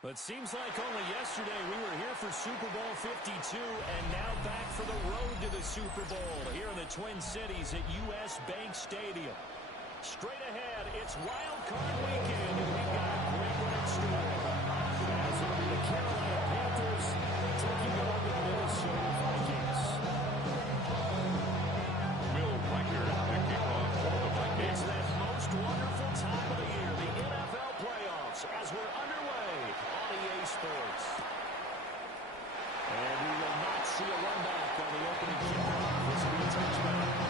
But seems like only yesterday we were here for Super Bowl 52 and now back for the road to the Super Bowl here in the Twin Cities at U.S. Bank Stadium. Straight ahead, it's Wild Card Weekend, and we've got a great one in store. As will be the Carolina Panthers taking on the Minnesota Vikings. Will Riker to kick off for the Vikings. It's that most wonderful time of the year, the NFL playoffs, as we're underway on EA Sports. And we will not see a run back on the opening kickoff. This will be a touchback.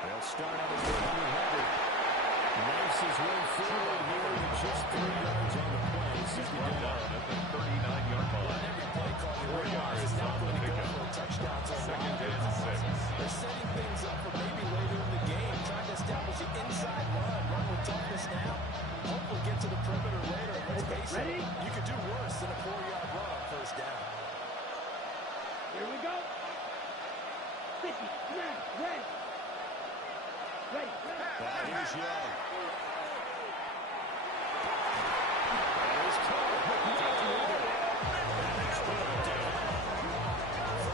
They'll start out at 100. Nice his way forward here with just 3 yards on the play. Second down at the 39-yard line. Every play call 4 yards is now on the going to go pickup. for a touchdown. Second and 6. They're setting things up for maybe later in the game, trying to establish the inside run with toughness now. Hopefully get to the perimeter later. Let's face it, you could do worse than a 4-yard run on first down. Here we go. 50, snap, ready. Ready. That is Young. That is Cole. That is brought down.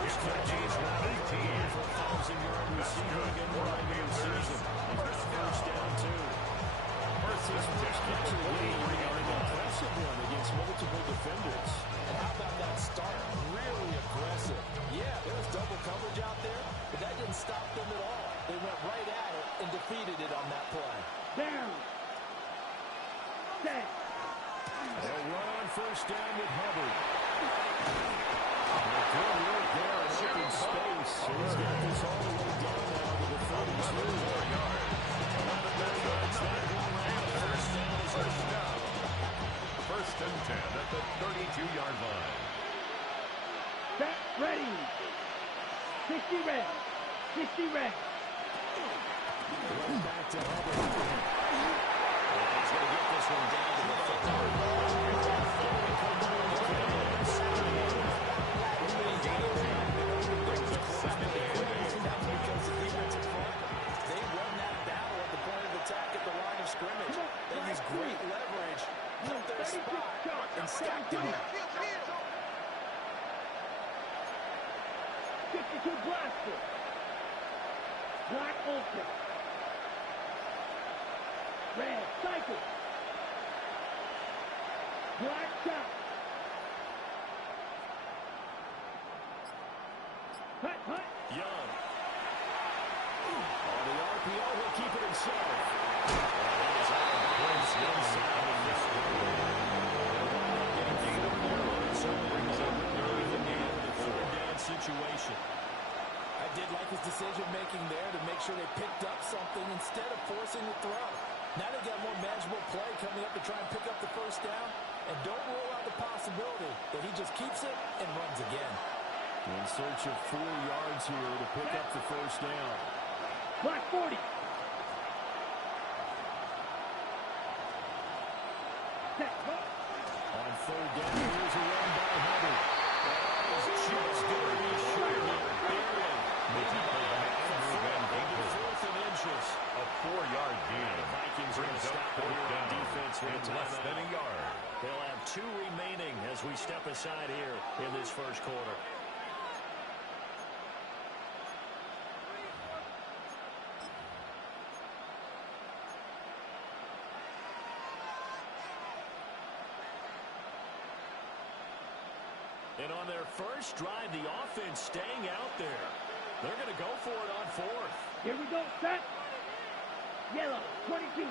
First touch is 18 for 1,000-yard receiving in the regular season. He's got a first down, too. First catch of the game. An impressive one against multiple defenders. And how about that start? Really aggressive. Yeah, there was double coverage out there, but that didn't stop them at all. They went right at it and defeated it on that play. Down. Set. They'll run on first down with Hubbard. Good work there in open space. He's got this all the way down now to the 32. 4 yards. 11 yards. That one round. First down is first down. First and 10 at the 32-yard line. Set, ready. 60 red. 60 red. Right back to Hubbard. He's going to get this one down to the 50. They won that battle at the point of attack at the line of scrimmage. They used great leverage, put their spot, and stacked it up. 52 blaster. Black ultra. Red cycle. Black shot. Hut, hut. Young. On the RPO, he'll keep it himself. Situation. I did like his decision-making there to make sure they picked up something instead of forcing the throw. Now they got more manageable play coming up to try and pick up the first down. And don't rule out the possibility that he just keeps it and runs again. In search of 4 yards here to pick up the first down. Black 40. Set, go. On third down, here's a run by Hubbard. Just going to be short here. Barely. Maybe back fourth and inches. A 4-yard gain. The Vikings are going to stop it here on defense with a less than a yard. They'll have 2 remaining as we step aside here in this first quarter. And on their first drive, the offense staying out there. They're going to go for it on fourth. Here we go, set. Yellow, 22.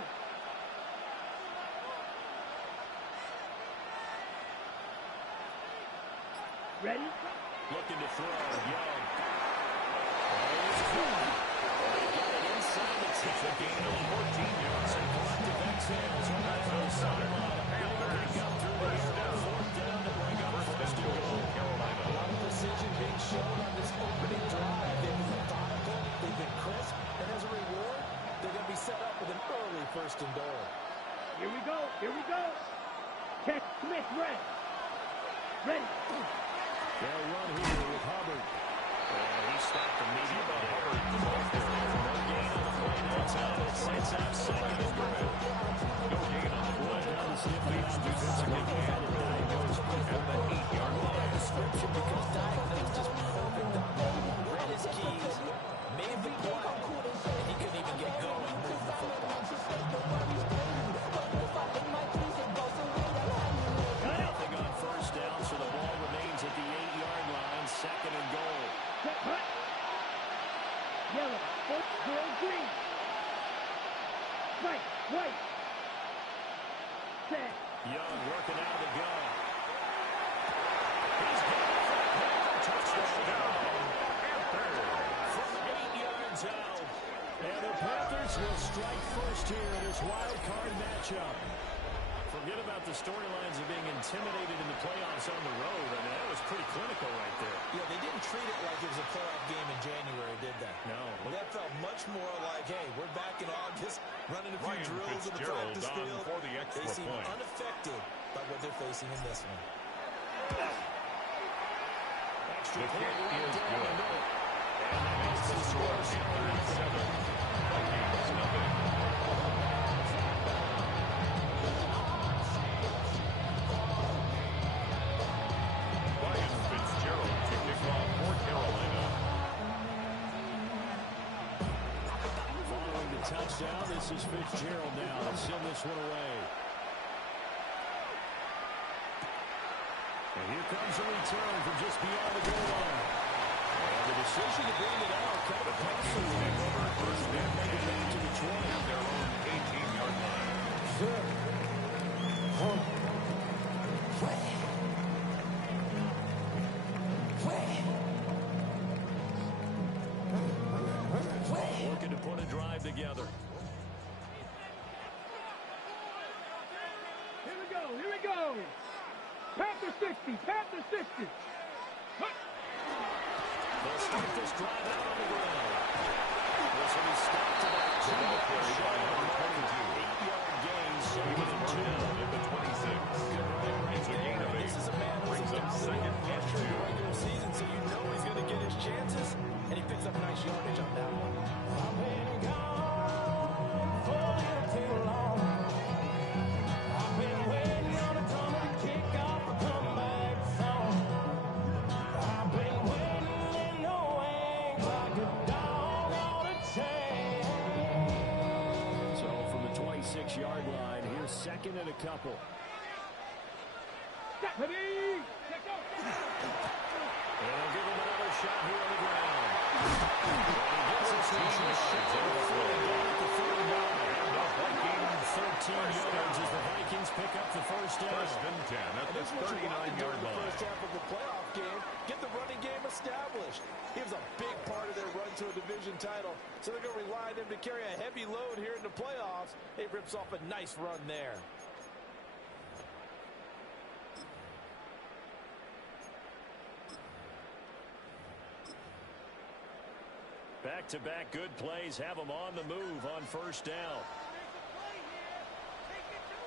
Ready? Looking to throw. Young. They get it inside the 10. It's a gain of 14 yards. And collective exhales on that first sideline. Panthers got through the air. Fourth down to bring up first and goal. Carolina. A lot of precision being shown on this opening drive. They've been methodical, they've been crisp, and as a reward, Check. Smith, red. Ready. They'll run here with Hubbard. And he stopped immediately. No gain on the play. Now time it sets up second and goal. No gain on the play. Down the stiff Leads defensively and diagnosed at the 8-yard line. Description because diagnosed just perfect on that. Read his keys, made the play, and he couldn't even get going moving the football. Nothing on first down, so the ball remains at the 8-yard line. Second and goal. Yellow. Girl, green. Right. White. Set. Young working out of the gun. He's got it for a touchdown. From 8 yards out. And the Panthers will strike first here in this wild card matchup. Forget about the storylines of being intimidated in the playoffs on the road. I mean, that was pretty clinical right there. Yeah, they didn't treat it like it was a playoff game in January, did they? No. That felt much more like, hey, we're back in August, running a few drills in the practice field. For the extra They seem point. unaffected by what they're facing in this one. Extra The point kick right is down good. the middle. And that makes the score 37. Vikings nothing. Ryan Fitzgerald to kick off for Carolina. Following the touchdown, this is Fitzgerald now to send this one away. And here comes a return from just beyond the goal line. And the decision to bring it out kind of Vikings take over first and 10 to the 20. at their own 18-yard line. Looking to put a drive together. Here we go. Here we go. Panther 60. Panther 60. They'll start this drive out on the ground. This will be stopped about 2 yards shy of the 8-yard gain, He was second brought and 2. down at the 26. It's a gain of 8. This is a man who's Brings up second and 2. regular season, so you know he's going to get his chances, and he picks up nice yardage on that one. So from the 26-yard line, here's second and a couple. Ready. Let's go. And they'll give him another shot here on the ground. And he gets it to the 13 yards as the Vikings pick up the first down. First and 10 at the 39-yard line. First half of the playoff game, get the running game established. He was a big part of their run to a division title, so they're going to rely on him to carry a heavy load here in the playoffs. He rips off a nice run there. Back-to-back good plays have them on the move on first down.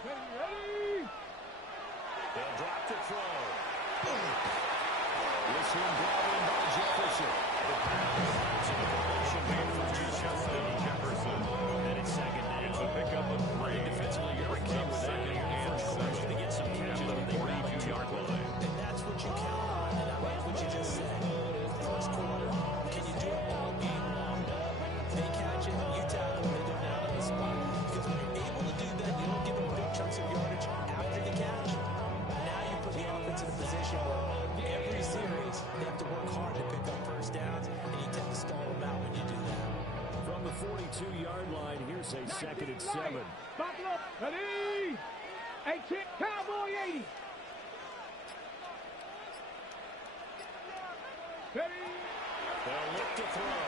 Ready. They'll drop the throw. This one brought in by Jefferson. It's a completion made for Justin Jefferson. And it's second down. It's a pickup of 3. Defensively, you're Brings okay up with that. second and 7 Going to get some catches at when the they rally to 42-yard it. line. And that's what you count on, and I like what you just said. First quarter, can you do it all game long? They catch it, you tackle, they go down on the spot. Because when you're able to do that, you don't give them big chunks of yardage after the catch. Now you put the offense in a position where every series, they have to work hard to pick up first downs, and you tend to stall them out when you do that. From the 42-yard line, here's a second and 7. Buffalo. Ready. 18. Cowboy 80. Ready. They'll look to throw.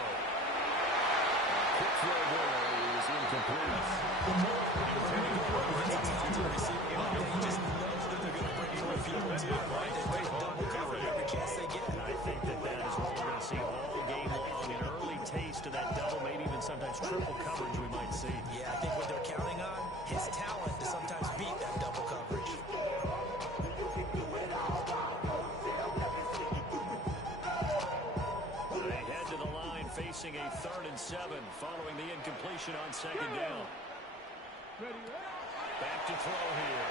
Quick throw there is incomplete. Intending to throw it To the receiver, you just know that they're going to bring you a field too, right? They double cover every chance they get. I think that is what we're going to see all game long. An early taste of that double, maybe even sometimes triple coverage we might see. Yeah, I think what they're counting on, his talent to sometimes beat that double coverage. formation on second down. Back to throw here.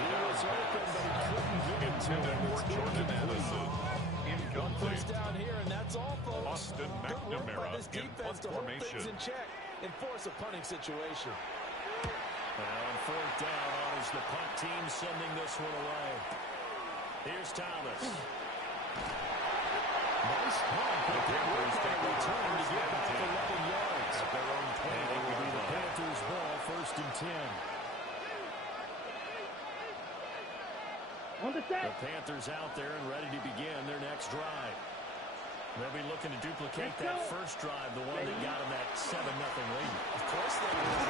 He was open, but he couldn't get it to him. For Jordan Addison. Incomplete. First down here, and that's all, folks. Austin Good work by McNamara this in defense punt to hold things formation. in check and force a punting situation. Now on fourth down, honors the punt team sending this one away. Here's Thomas. Nice punt. The Panthers take over Return to get back 10 11 yards. at their own And it will be 20-yard the line. Panthers' ball, 1st and 10. On the set. The Panthers out there and ready to begin their next drive. They'll be looking to duplicate that first drive, the one that got them that 7-0 lead. Of course they will.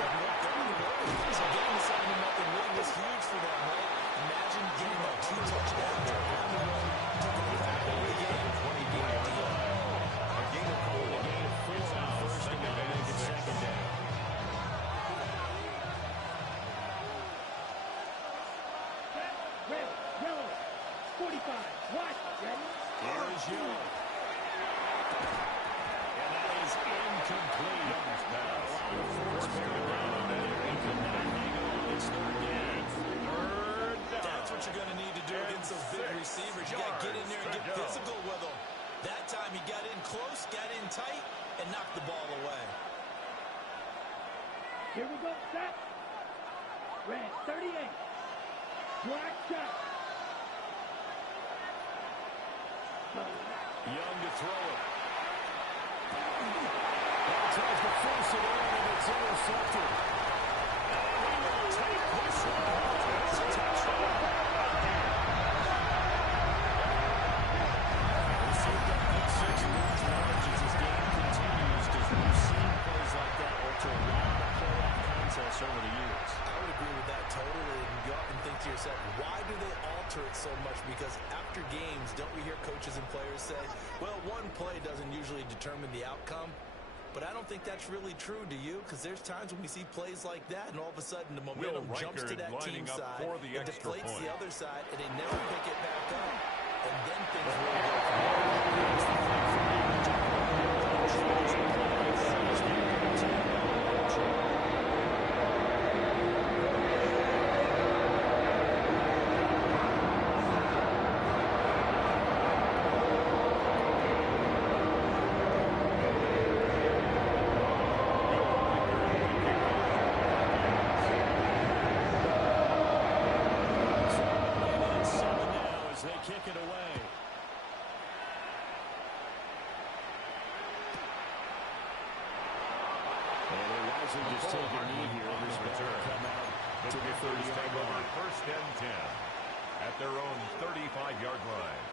So getting the 7-0 lead was huge for them, right? Imagine getting that 2 touchdowns on the road, taking it back into the game. A gain of 4. A gain of 4 on first and now make it second down. Red, yellow, 45. Watch. Ready? Here is Young. And that is incomplete. Young's pass. A lot of force bearing down on that area. Could not hang on. It's third down. Third down. That's what you're going to need to do against those big receivers. You got to get in there and get physical with them. That time he got in close, got in tight, and knocked the ball away. Here we go. Set. Red, 38. Black shot. Young to throw it. That tries to force it in, and it's intercepted. And he will take this one. It's a touchdown. Received that pick 6 in large margins as game continues, because we've seen plays like that alter a lot of playoff contests over the years. I would agree with that totally. And you often think to yourself, why do they alter it so much? Because after games, don't we hear coaches and players say, well, one play doesn't usually determine the outcome? But I don't think that's really true, do you? Because there's times when we see plays like that, and all of a sudden the momentum jumps to that team side, it deflates the other side, and they never pick it back up. And then things really go from just take a knee here. This return come out to the 30-yard line. 1st and 10 at their own 35-yard line.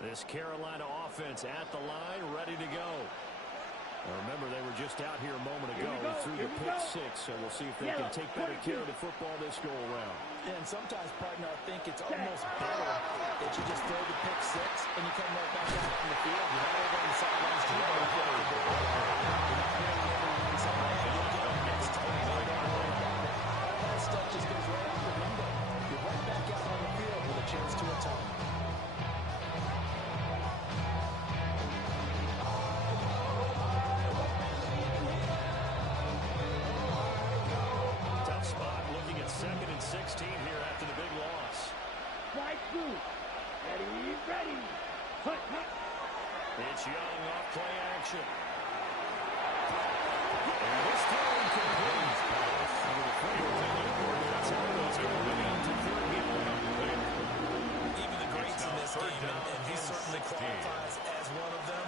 This Carolina offense at the line, ready to go. Now remember, they were just out here a moment ago through the pick 6, so we'll see if they can take better care of the football this go-around. And sometimes, partner, I think it's almost better that you just throw the pick 6 and you come right back out on the field. You're not over on the sidelines. You're not over on the sidelines. You don't get a mixed time. All that stuff just goes right out the window. You're right back out on the field with a chance to atone. Spot looking at 2nd and 16 here after the big loss. Right through. Ready, ready. Hut, hut. It's Young off play action. And this throw complete. Over the Even the greats in this game, and he certainly qualifies as one of them,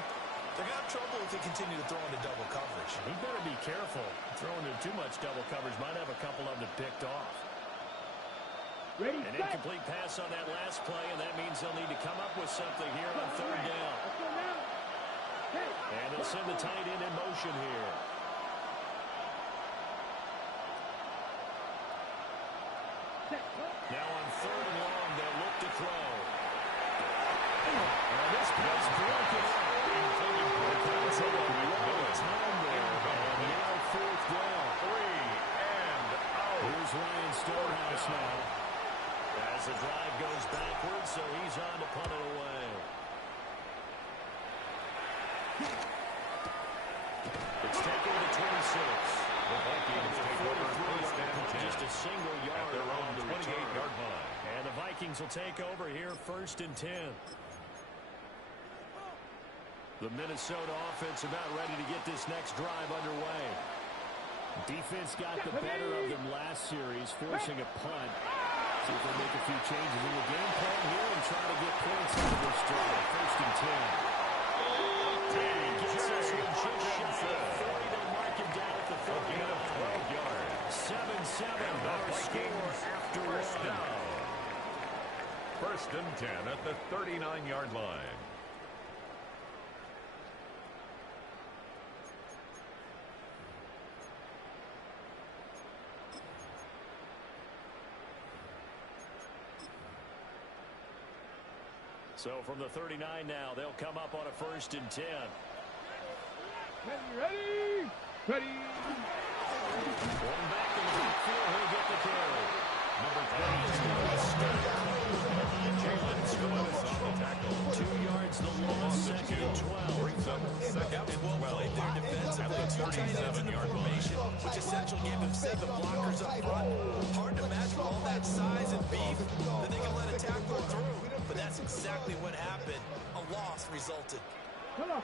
they're going to have trouble if they continue to throw into double coverage. He better be careful. Throwing into too much double coverage might have a couple of them picked off. Ready, An set. incomplete pass on that last play, and that means they'll need to come up with something here on third down. Let's go now. Hey. And they'll send the tight end in motion here. Set. Now on third and long, they'll look to throw. Now this play's broken up. It's a lot of time there. And now fourth down. 3 and out. Here's Ryan Stonehouse now. As the drive goes backwards, so he's on to punt it away. It's taken to 26. The Vikings take over first and 10. Just a single yard At their own on the 28-yard line. And the Vikings will take over here first and 10. The Minnesota offense about ready to get this next drive underway. Defense got the better of them last series, forcing a punt. See if they make a few changes in the game plan here and try to get points out of this drive. First and 10. Gets this one just shy of 40. They mark him down at the 30. A gain of 12 yards. 7-7 our score after First one. down. First and 10 at the 39-yard line. So from the 39 now, they'll come up on a first and 10. Ready. Ready. One back in the backfield, he'll get the carry. Number 32. On the tackle. 2 yards the long, second and 12. Brings up second and 12. Played there defensively. Two tight ends in the 37-yard formation, which essentially gave them the blockers up front. Hard to match with all that size and beef that they can let a tackle through. But that's exactly what happened. A loss resulted. Come on.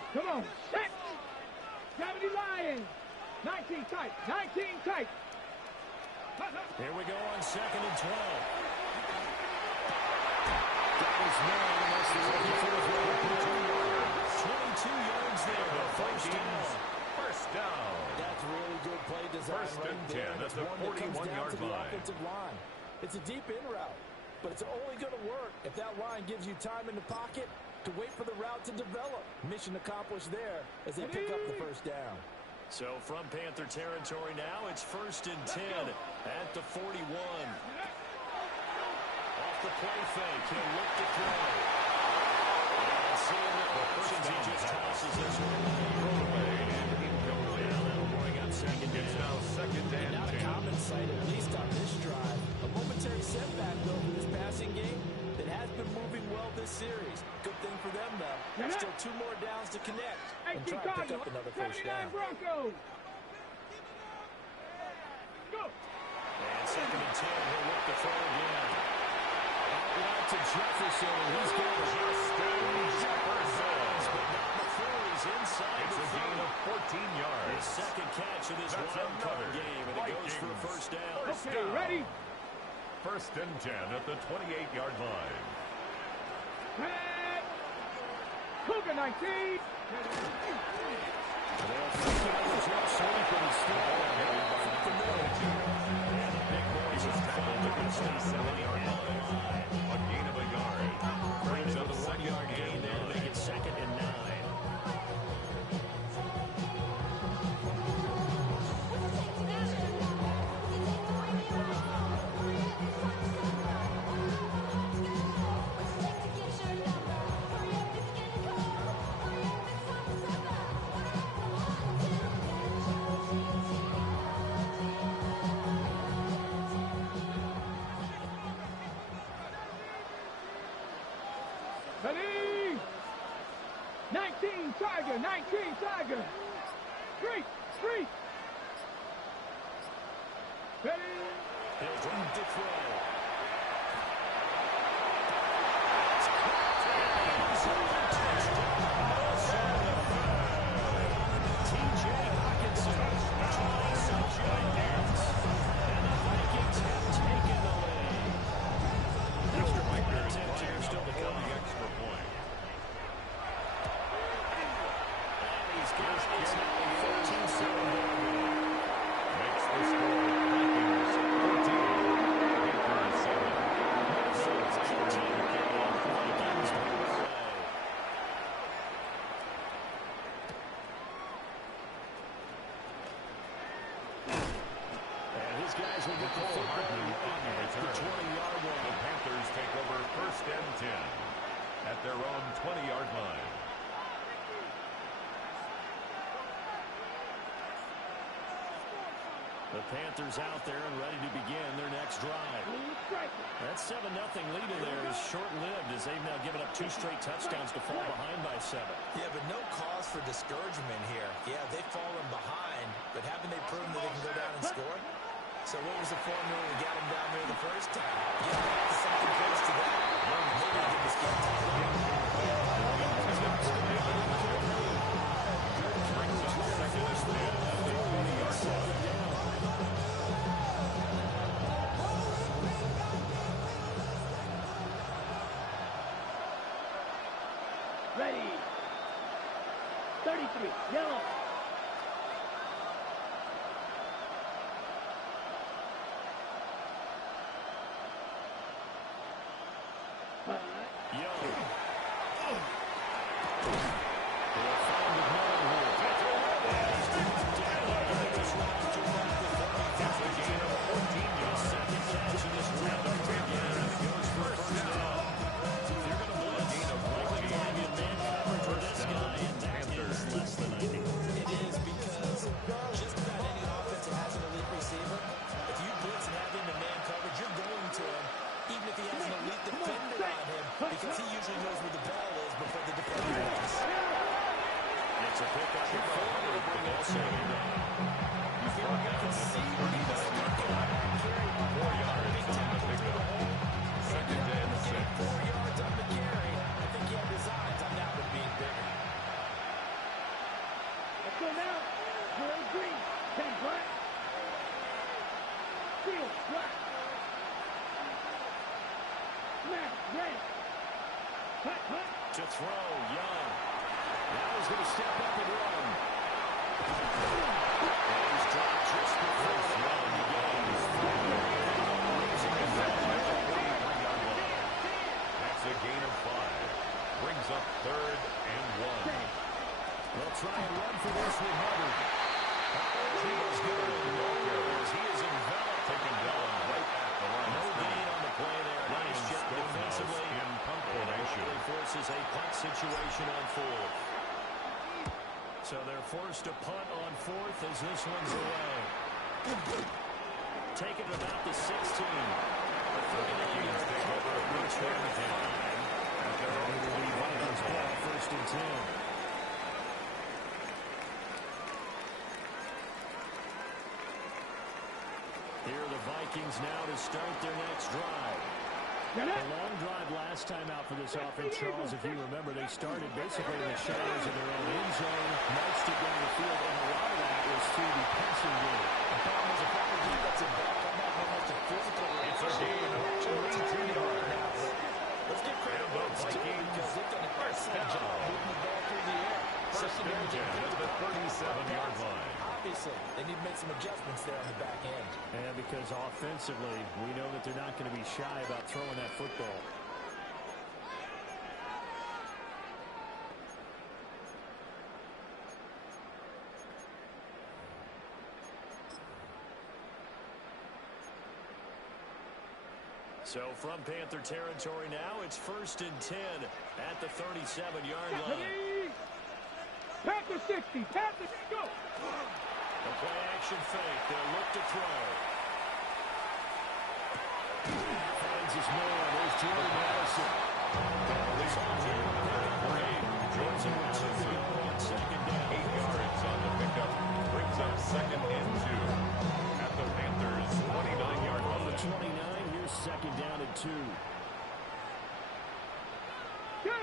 Set. 70 Lions. 19 tight. 19 tight. Here we go on second and 12. That was man, unless they're looking for the throw. 22 yards there. First down. First down. That's really good play design First and 10 at the 41-yard line. Offensive line. It's a deep in route, but it's only going to work if that line gives you time in the pocket to wait for the route to develop. Mission accomplished there as they pick up the first down. So from Panther territory now, it's first and 10 at the 41. Off the play fake, he'll look to throw. And seeing no options, he just tosses this one. Thrown away and incomplete. That'll bring up second It's down. now second and Not a 10. common sight, at least on this drive. A momentary setback, though, for this passing game that has been moving well this series. Good thing for them, though. There's still 2 more downs to connect and try to pick up another first 79 down. Broncos. Go. And second and 10, he'll look to throw again. Out to Jefferson, and he's got Jefferson. but not before he's inside It's the a gain 30. of 14 His yards. second catch of this That's wild card another game, and it goes for a Vikings first down. first Okay, down. ready. First and 10 at the 28-yard line. Set. Cougar 19. They'll fake it on the jet sweep, and he's still Carried by number 22. and the big boys He was are tackled at the 27-yard line. A gain of a yard. Brings up the second 1-yard gain and there to make it 9. second and 9. Ready. 19 Tiger. 19 Tiger. Street. Ready. He'll drop to throw. at their own 20-yard line. The Panthers out there and ready to begin their next drive. That 7-0 lead in there is short-lived as they've now given up 2 straight touchdowns to fall behind by 7. Yeah, but no cause for discouragement here. Yeah, they've fallen behind, but haven't they proven that they can go down and score? So what was the formula that got them down there the first time? Yeah, something close to that. Maybe give this game time. Ready. 33, yellow. To throw, Young. Now he's going to step up and run. And he's dropped just before the run. That's a gain of 5. Brings up 3rd and 1. They'll try and run for this with Hubbard. He was good. He is enveloped. Taken down right at the line. No gain on the play there. Nice job defensively. In punt formation. It forces a punt situation on 4th. So they're forced to punt on 4th as this one's away. Take it about the 16. The Vikings take over a good time at their own 20-yard line. 1st and 10. Here are the Vikings now to start their next drive. A long drive last time out for this offense, Charles. If you remember, they started basically in the shadows of their own end zone, marched it down the field, and a lot of that was through the passing game. The problem is a proper defensive back on that one has a physical It's a gain of 22 yards. Let's give credit to the Vikings because they've done an excellent job moving the ball through the air. 1st and 10 at the 37-yard line. Obviously, they need to make some adjustments there on the back end. And because offensively, we know that they're not going to be shy about throwing that football. So from Panther territory now, it's 1st and 10 at the 37-yard line. Panther 60, Panther, go! A play-action fake. They'll look to throw. Finds his man. There's Jordan Madison. Johnson with 2 on 2nd down. 8 yards on the pickup. Brings up 2nd and 2 at the Panthers' 29-yard line. On the 29, here's 2nd down and 2. Go!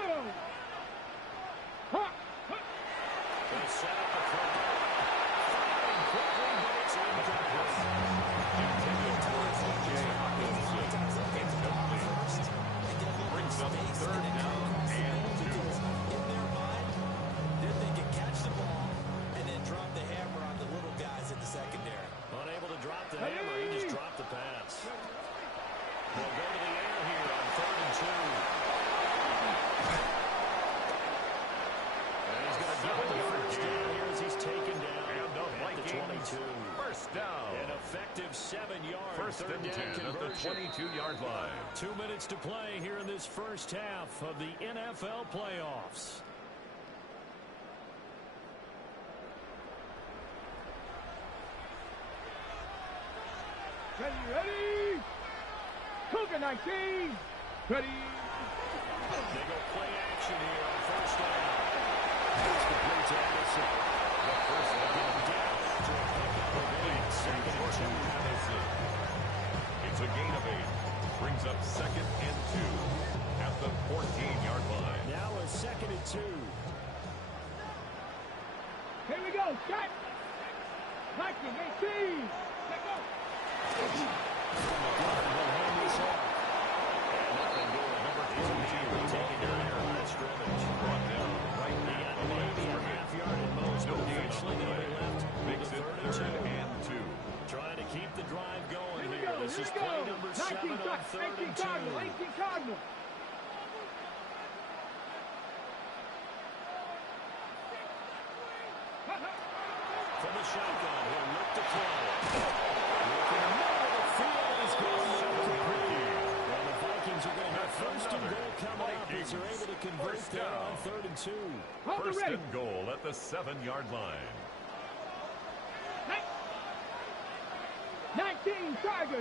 Hot! They set up a play. Firing quickly, but it's incomplete. Brings up 3rd down and 2. In their mind, they're thinking catch the ball and then drop the hammer on the little guys in the secondary. Unable to drop the hammer, he just dropped the pass. They'll go to the air here on 3rd and 2. First and 10 at the 22-yard line. 2 minutes to play here in this first half of the NFL playoffs. Ready. Cougar 19. Ready. They go play action here on first down. It's complete to Anderson. The first down Down to a pickup of 8. Second and 2. Anderson. It's a gain of 8. Brings up second and 2 at the 14-yard line. Now a second and 2. Here we go. Shot. 19, 18. Let go. Trying to keep the drive going here. This is play number 7 on 3rd and 2. 18 Cardinal. From the shotgun, he'll look to throw. Looking in the middle of the field, he's going complete. Well, the Vikings are going to have first and goal coming up as they're able to convert there on 3rd and 2. First and goal at the 7-yard line. 19 Tiger.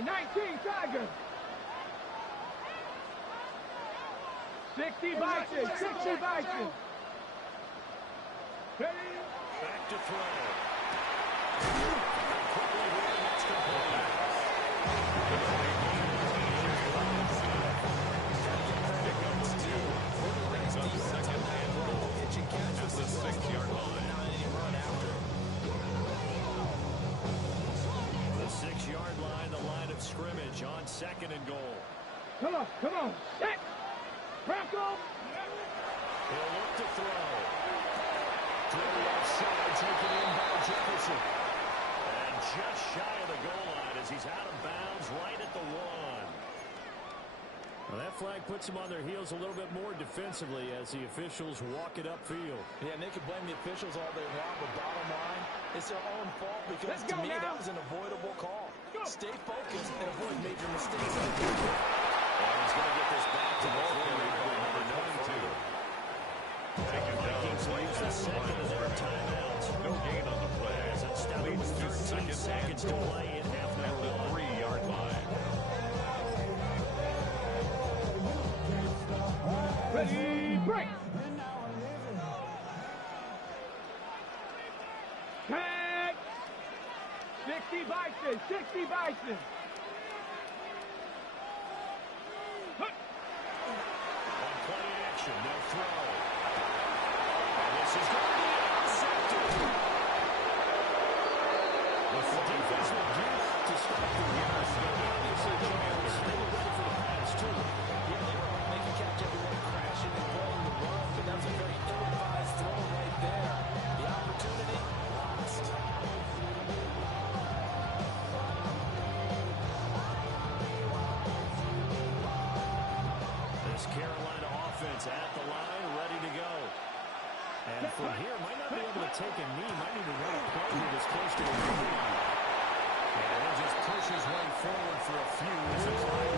60 Vikings. 60 Vikings. Ready. Back to throw. Quickly with an extra point. Brings up second and goal at the 6-yard line. The 6-yard line, the line of scrimmage on 2nd and goal. Come on. Set. Bronco. He'll look to throw. Throw left side, taken in by Jefferson. And just shy of the goal line as he's out of bounds right at the 1. Well, that flag puts them on their heels a little bit more defensively as the officials walk it upfield. Yeah, and they can blame the officials all day long, but bottom line, it's their own fault because to me that was an avoidable call. Stay focused and avoid major mistakes. And he's going to get this back to the Number 22. Taken down leaves the second of their timeouts. No gain on the play. As it's down Leads to 13 seconds to play in half at number the 1. 3-yard line. Ready. Break. Tag. 60 Vikings. 60 Vikings. On play action, they'll throw. This is going to be intercepted. The defense will get to stop the run. Obviously, Charles, they were ready for the pass, too. Yeah, they were hoping they could catch everyone crashing and pulling the run, but that's a very ill-advised throw right there. The opportunity lost. This Carolina offense at the line, ready to go. And from here, might not be able to take a knee. Might need to run a play here that's close to a knee. And he'll just push his way forward for a few as the clock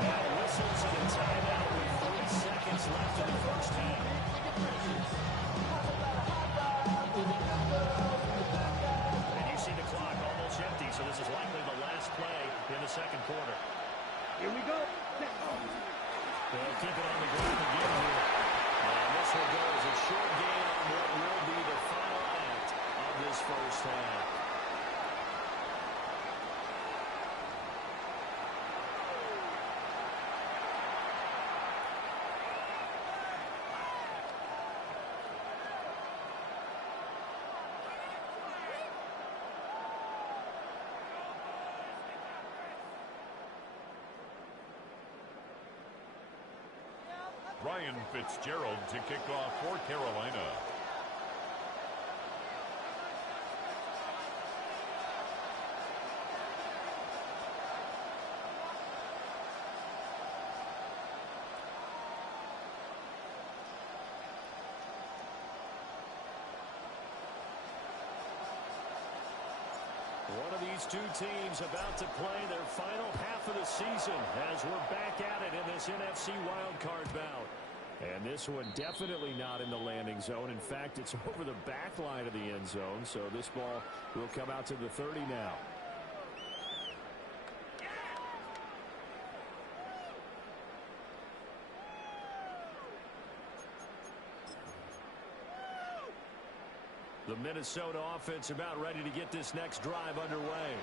now whistles and a timeout with 3 seconds left in the first half. And you see the clock almost empty, so this is likely the last play in the second quarter. Here we go. They'll keep it on the ground again here. And this will go as a short gain on what will be the final act of this first half. Ryan Fitzgerald to kick off for Carolina. One of the These two teams about to play their final half of the season as we're back at it in this NFC wildcard bout. And this one definitely not in the landing zone. In fact, it's over the back line of the end zone. So this ball will come out to the 30 now. The Minnesota offense about ready to get this next drive underway.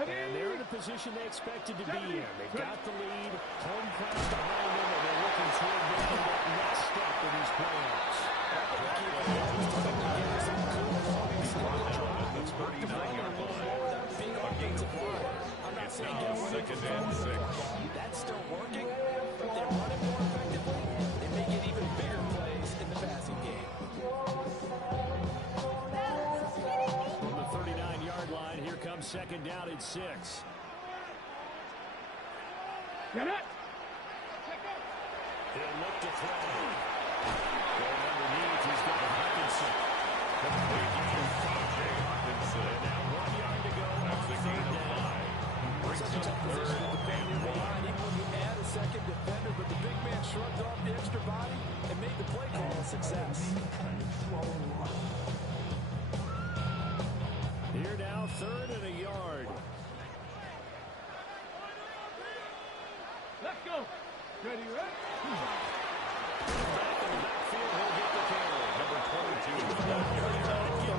And they're in the position they expected to be in. They've got the lead, home crowd behind them, and they're looking toward making that next step in these playoffs. That's 39-yard line. It's now 2nd and 6. That's still working. They're running more effectively. They may get even bigger plays in the passing game. From the 39-yard line, here comes 2nd down at 6. Get it. He'll look to throw. Going underneath, he's got Hutchinson. Complete to T.J. Hutchinson. And now 1 yard to go. That's a gain of 5. Brings Such a up tough 3rd position to defend and your 1. line, even when you add a second defender, but the big man shrugged off the extra body and made the play call a success. Here now, 3rd and a yard. Let's go. Ready, right? Back in the backfield, he'll get the carry. Number 22. Get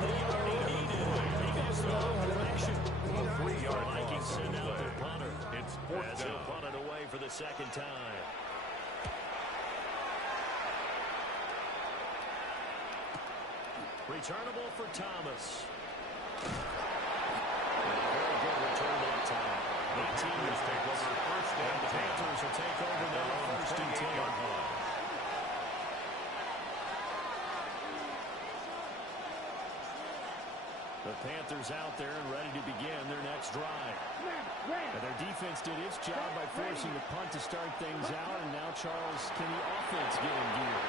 the yard he needed. He goes the wrong direction. A 3-yard Vikings loss on send the out their play. punter. It's 4th As he'll down. punt it away for the 2nd time. Returnable for Thomas. Very good return that time. The Panthers take over 1st and The 10. Panthers will take over Their now, own 1st and 10. 28-yard line. The Panthers out there and ready to begin their next drive. And their defense did its job by forcing the punt to start things out, and now Charles, can the offense get in gear?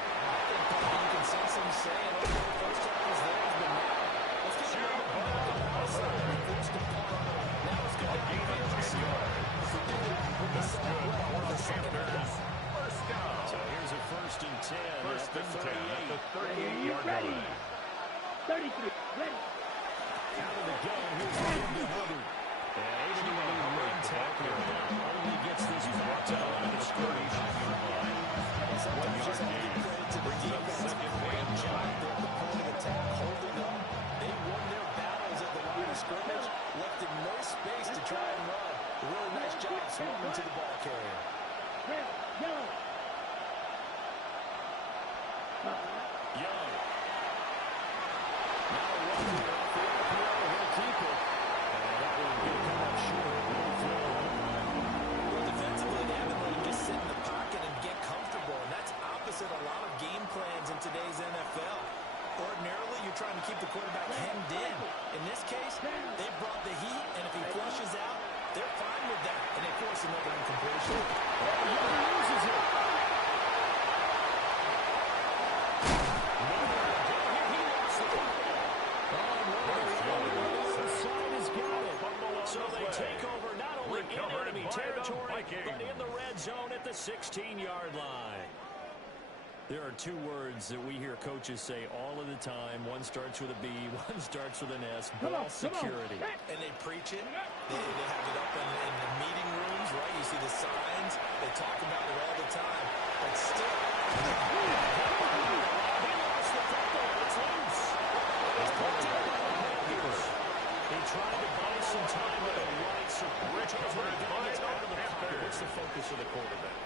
You can sense him saying, okay, the first half is theirs, but now let's get the ball back on the outside. Force the punt. Now let's get that defense to score. If we do that, we'll be set up well for the second half. First down. So here's a 1st and 10. First at the and 10 at the 38. 38-yard Ready. line. 33. Ready. Out of the gun, here's the game to Hubbard. And even a new run tackler only gets this brought to the scrimmage. Sometimes you just have to give credit to the defense. Great job there at the point of attack, holding up. They won their battles at the line of scrimmage, left in no space to try and run. A really nice job swarming to the ball carrier. Ready. Go. Young. Now a run here off the RPO. He'll keep it. And that one will come up short. No throw. Well, defensively, they haven't let him just sit in the pocket and get comfortable, and that's opposite a lot of game plans in today's NFL. Ordinarily, you're trying to keep the quarterback hemmed in. In this case, they brought the heat, and if he flushes out, they're fine with that, and they force another incompletion. Young loses it. So they take over not only in enemy territory, but in the red zone at the 16-yard line. There are two words that we hear coaches say all of the time. One starts with a B, one starts with an S. Ball security. And they preach it. They have it up in the meeting rooms, right? You see the signs. They talk about it all the time. But still. He lost the football. It's loose. It's pulled down by the Panthers. He tried to buy some time with a right, so recovery getting it out of the pocket. What's the focus of the quarterback?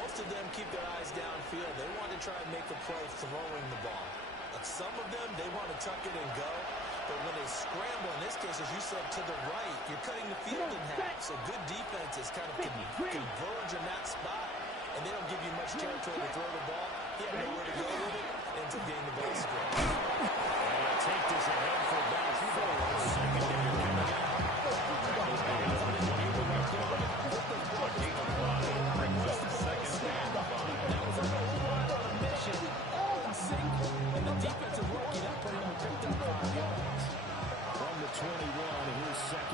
Most of them keep their eyes downfield. They want to try and make a play throwing the ball. But some of them, they want to tuck it and go. But when they scramble, in this case, as you said, to the right, you're cutting the field in half. So good defenses kind of converge in that spot, and they don't give you much territory to throw the ball. He had nowhere to go with it. Ends up getting the ball scored. And they'll take this ahead for about 4. Second down coming out. And the defensive work, you put him picked up 5 yards. From the 21, here's 2nd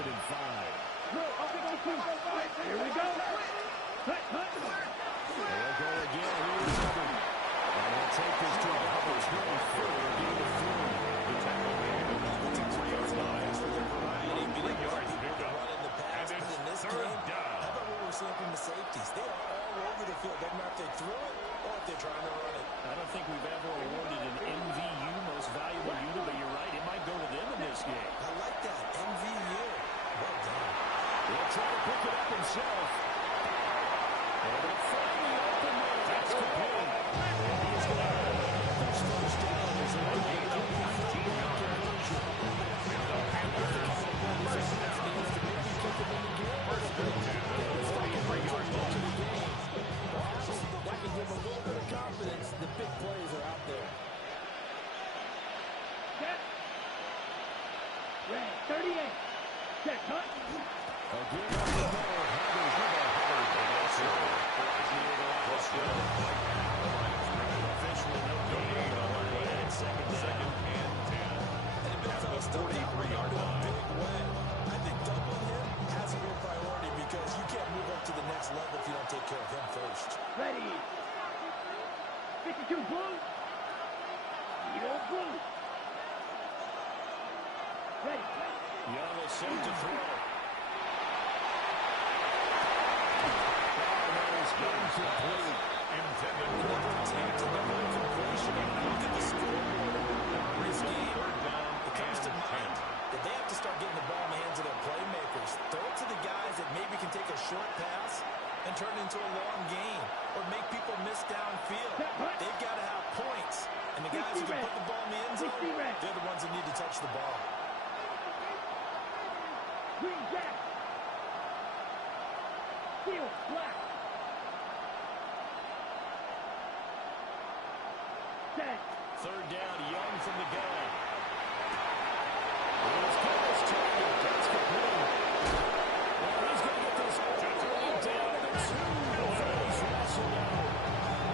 they're trying to run it. I don't think we've ever awarded an MVU, most valuable unit, but you're right, it might go to them in this game. I like that, MVU. Well done. He'll try to pick it up himself. And they'll find the open man. That's complete. And he's going to have the Panthers first down as they gain a 15-yard conversion. And the Panthers first down. First and 10 at the 43-yard line. That can give them a little bit of confidence. The big plays are out there. Set. Red, 38. Set, hunt. Again, up the middle. Officially no gain on the way. Second and 10. And if it's a 43-yard line. I think doubling him has a real priority because you can't move up to the next level if you don't take care of him first. Ready. 52 blue. Zero blue. Ready. Young is set to throw. Incomplete. Intended for Completion. Look at the scoreboard. This game, it comes to mind that they have to start getting the ball in the hands of their playmakers. Throw it to the guys that maybe can take a short pass and turn it into a long gain or make people miss downfield. They've got to have points. And the guys who can put the ball in the end zone, they're the ones that need to touch the ball. Green jack. Steel, black. Set. Third down, Young from the gun. Here's Carlos Taylor. That's complete. Well, he's going to get this all down to the two. He's wrestled out.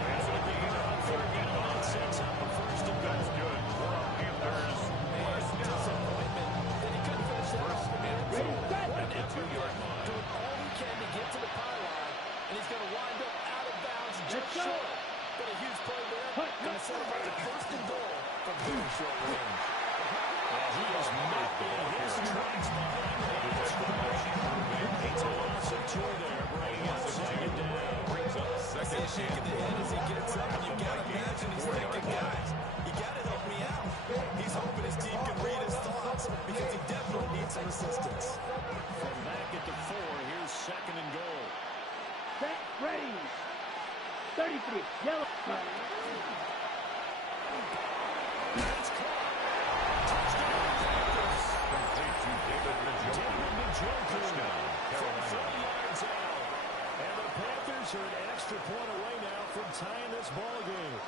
That's a gain on third down. Sets up a first and That's good for our Panthers. First down. Disappointment that he couldn't finish that off the end zone. At the 2-yard line. Doing all he can to get to the pylon, and he's going to wind up out of bounds just short. But a huge play there. Going to set him up to first and goal from very short range. He has not been his tracks behind that. It's a loss of two there, bringing up second down. Brings up second He's shaking the head as he gets up, and you got to imagine he's thinking, guys, you got to help me out. He's hoping his team can read his thoughts because he definitely needs some assistance. From back at the 4, here's second and goal. Set. Ready. 33. Yellow. It's caught. Touchdown, Panthers. Complete to David Njoku. Touchdown, From Carolina. 30 yards out. And the Panthers are an extra point away now from tying this ball game.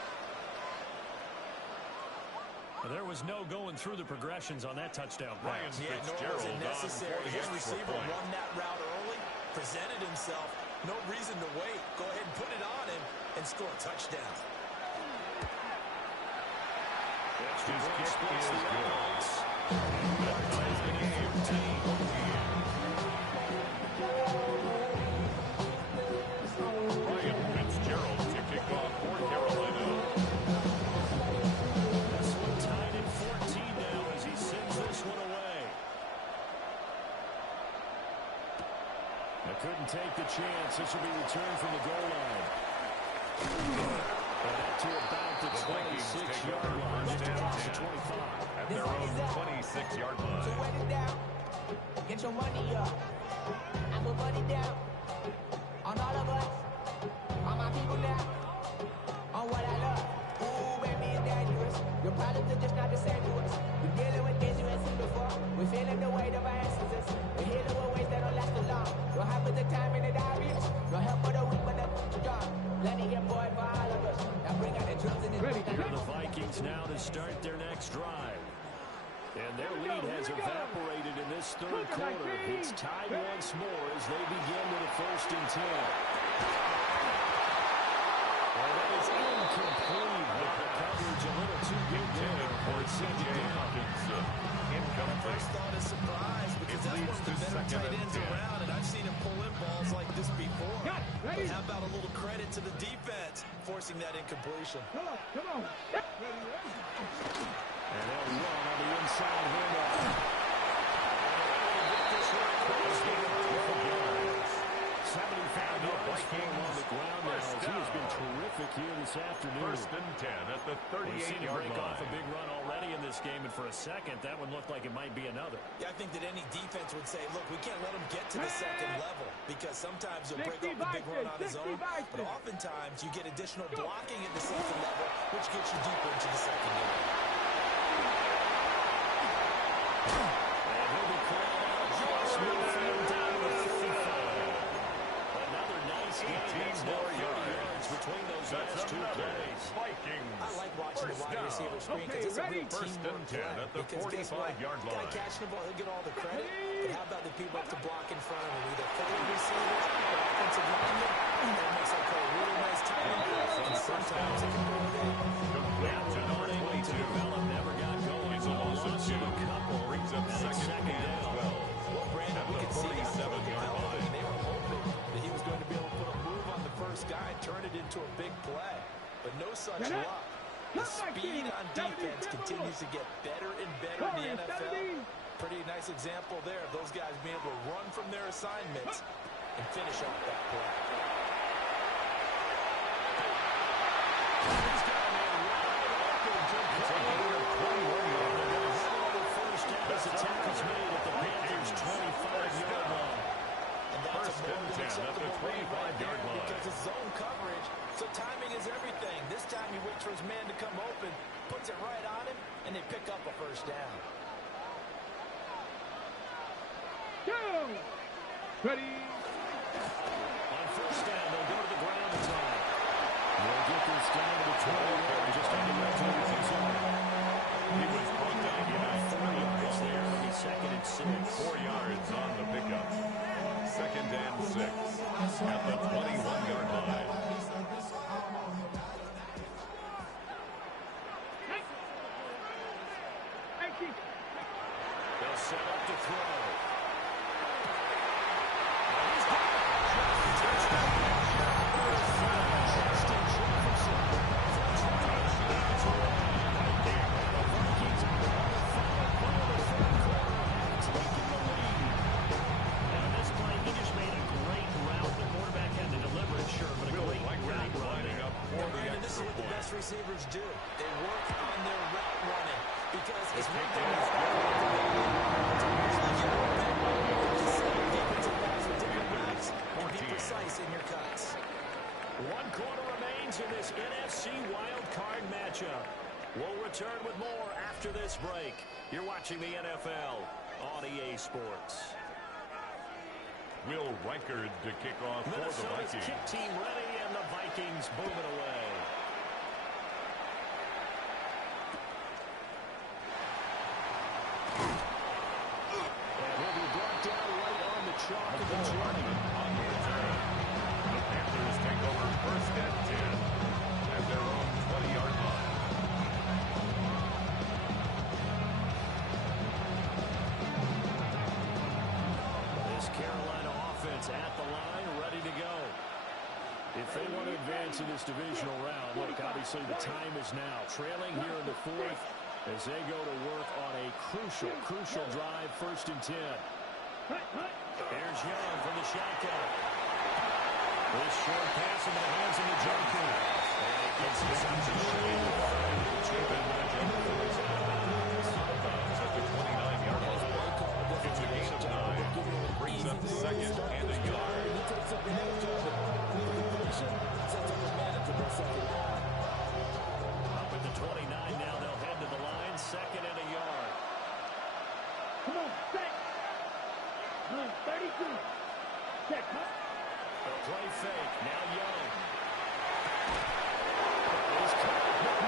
There was no going through the progressions on that touchdown pass. Yeah, nor was it necessary. His receiver run that route early, presented himself. No reason to wait. Go ahead and put it on him and score a touchdown. His kick is good. That ties the game. Ryan Fitzgerald to kick off for Carolina. This one tied at 14 now as he sends this one away. They couldn't take the chance. This will be returned from the goal line. And that to about the 26-yard line. Just across the 25. At their own 26-yard line. So wet it down. Get your money up. I put money down. On all of us. On my people now. On what I love. Ooh, baby, it's dangerous. Your problems are just not the same to us. We're dealing with things you ain't seen before. We're feeling the weight of our ancestors. We're healing with ways that don't last too long. Don't have the time and the obvious. No help for the weak, but the strong. Plenty of boy for all of us. Now bring out the drums and the Here are the Vikings now to start their next drive. And their lead has evaporated in this third quarter. It's tied once more as they begin with a 1st and 10. Well, that is incomplete. The coverage a little too good there for C.J. Hawkinson. Incomplete. First thought is surprise because that's one of the better tight ends around, and I've seen him pull in balls like this before. But how about a little credit to the defense forcing that incompletion? Come on, come on. And they'll run on the inside window. 75 yards for him on the ground now, as he has been terrific here this afternoon. First and 10 at the 38-yard line. Off a big run already in this game, and for a second, that one looked like it might be another. Yeah, I think that any defense would say, look, we can't let him get to the second level, because sometimes he'll break up the big run on his own, but oftentimes you get additional blocking at the second level, which gets you deeper into the secondary. And he'll be called out just midfield down to 55. Another nice game. That's now 30 yards between those last two plays. Vikings. I like watching the wide receiver screen because it's a real teamwork play. At the 45-yard line. Guy catching the ball, he'll get all the credit. But how about the people up to block in front of him, either forward receivers or offensive linemen? That makes that play a really nice timing pass, and sometimes it can go big. Now to number 22. Develop never got going. It's a loss of 2. Brings up second and 12. Well, Brandon, we could see that 47-yard line. They were hoping that he was going to be able to put a move on the first guy and turn it into a big play. But no such luck. The speed on defense continues to get better and better in the NFL. Pretty nice example there of those guys being able to run from their assignments and finish off that play. He's got a man wide open. It's a gain of 21 yards. First down as the tackle's made at the Panthers' 25-yard line. And that's First and 10 at the 25-yard line. Because it's zone coverage, so timing is everything. This time he waits for his man to come open, puts it right on him, and they pick up a first down. Ready. On first down, they'll go to the ground attack. They'll get this down to the 20-yard, just under the 22 zone. He was brought down by 4 yards there. It'll be second and 6. 4 yards on the pickup. Second and 6 at the 21-yard line. They'll set up to throw. Receivers do. They work on their route running because it's one thing be precise in your cuts. 1 quarter remains in this NFC wild card matchup. We'll return with more after this break. You're watching the NFL on EA Sports. Will Reichard to kick off for the Minnesota's Vikings. kick team ready, and the Vikings moving away. On the return, the Panthers take over first and 10 at their own 20-yard line. This Carolina offense at the line, ready to go. If they want to advance in this divisional round, look, obviously the time is now. Trailing here in the 4th as they go to work on a crucial drive, first and 10. Here's Young from the shotgun. This short pass into the hands of the junkie. And it gets this out to Shane. At the 29-yard line. It's a gain of 9. Brings up second and a yard. He takes advantage of it. The completion sets up a manageable second down. Up at the 29 now, they'll head to the line. Second and a yard. Come on, set. 32. Set, huh? A play fake. Now Young. He's caught.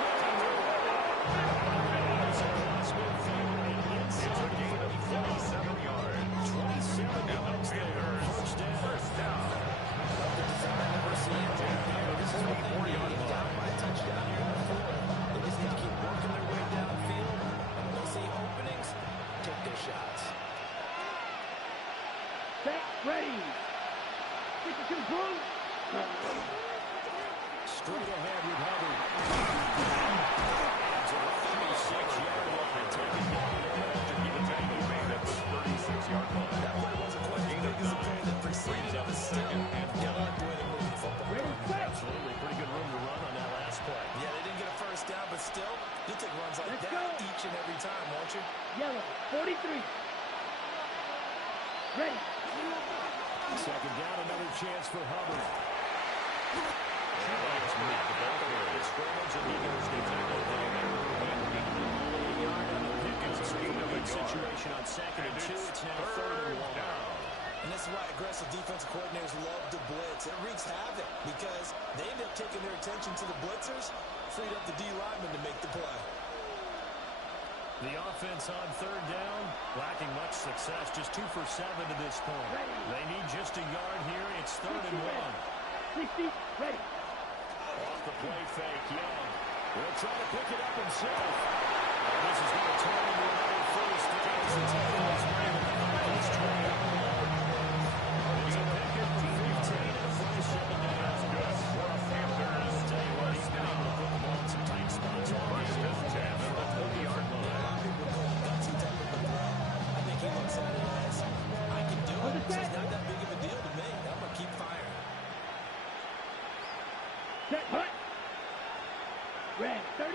43. Ready. Second down, another chance for Hubbard. Situation on 2nd and 2. It's now 3rd and 1. And this is why aggressive defensive coordinators love to blitz. It wreaks havoc because they end up taking their attention to the blitzers, freed up the D lineman to make the play. The offense on 3rd down, lacking much success, just 2 for 7 to this point. They need just a yard here. It's 3rd and 1. 60, ready. Off the play fake, Young. Will try to pick it up himself. This is going to turn into another first down. It's a Vikings trail. It's a pick for 15 and a first 7 down. Good for Panthers. I'll tell you what, he's been able to put the ball in some tight spots. First and 10 at the 20-yard line. I think he looks at it as, I can do it. It's not that big of a deal to me. I'm going to keep firing. Set, hut. Red, 38.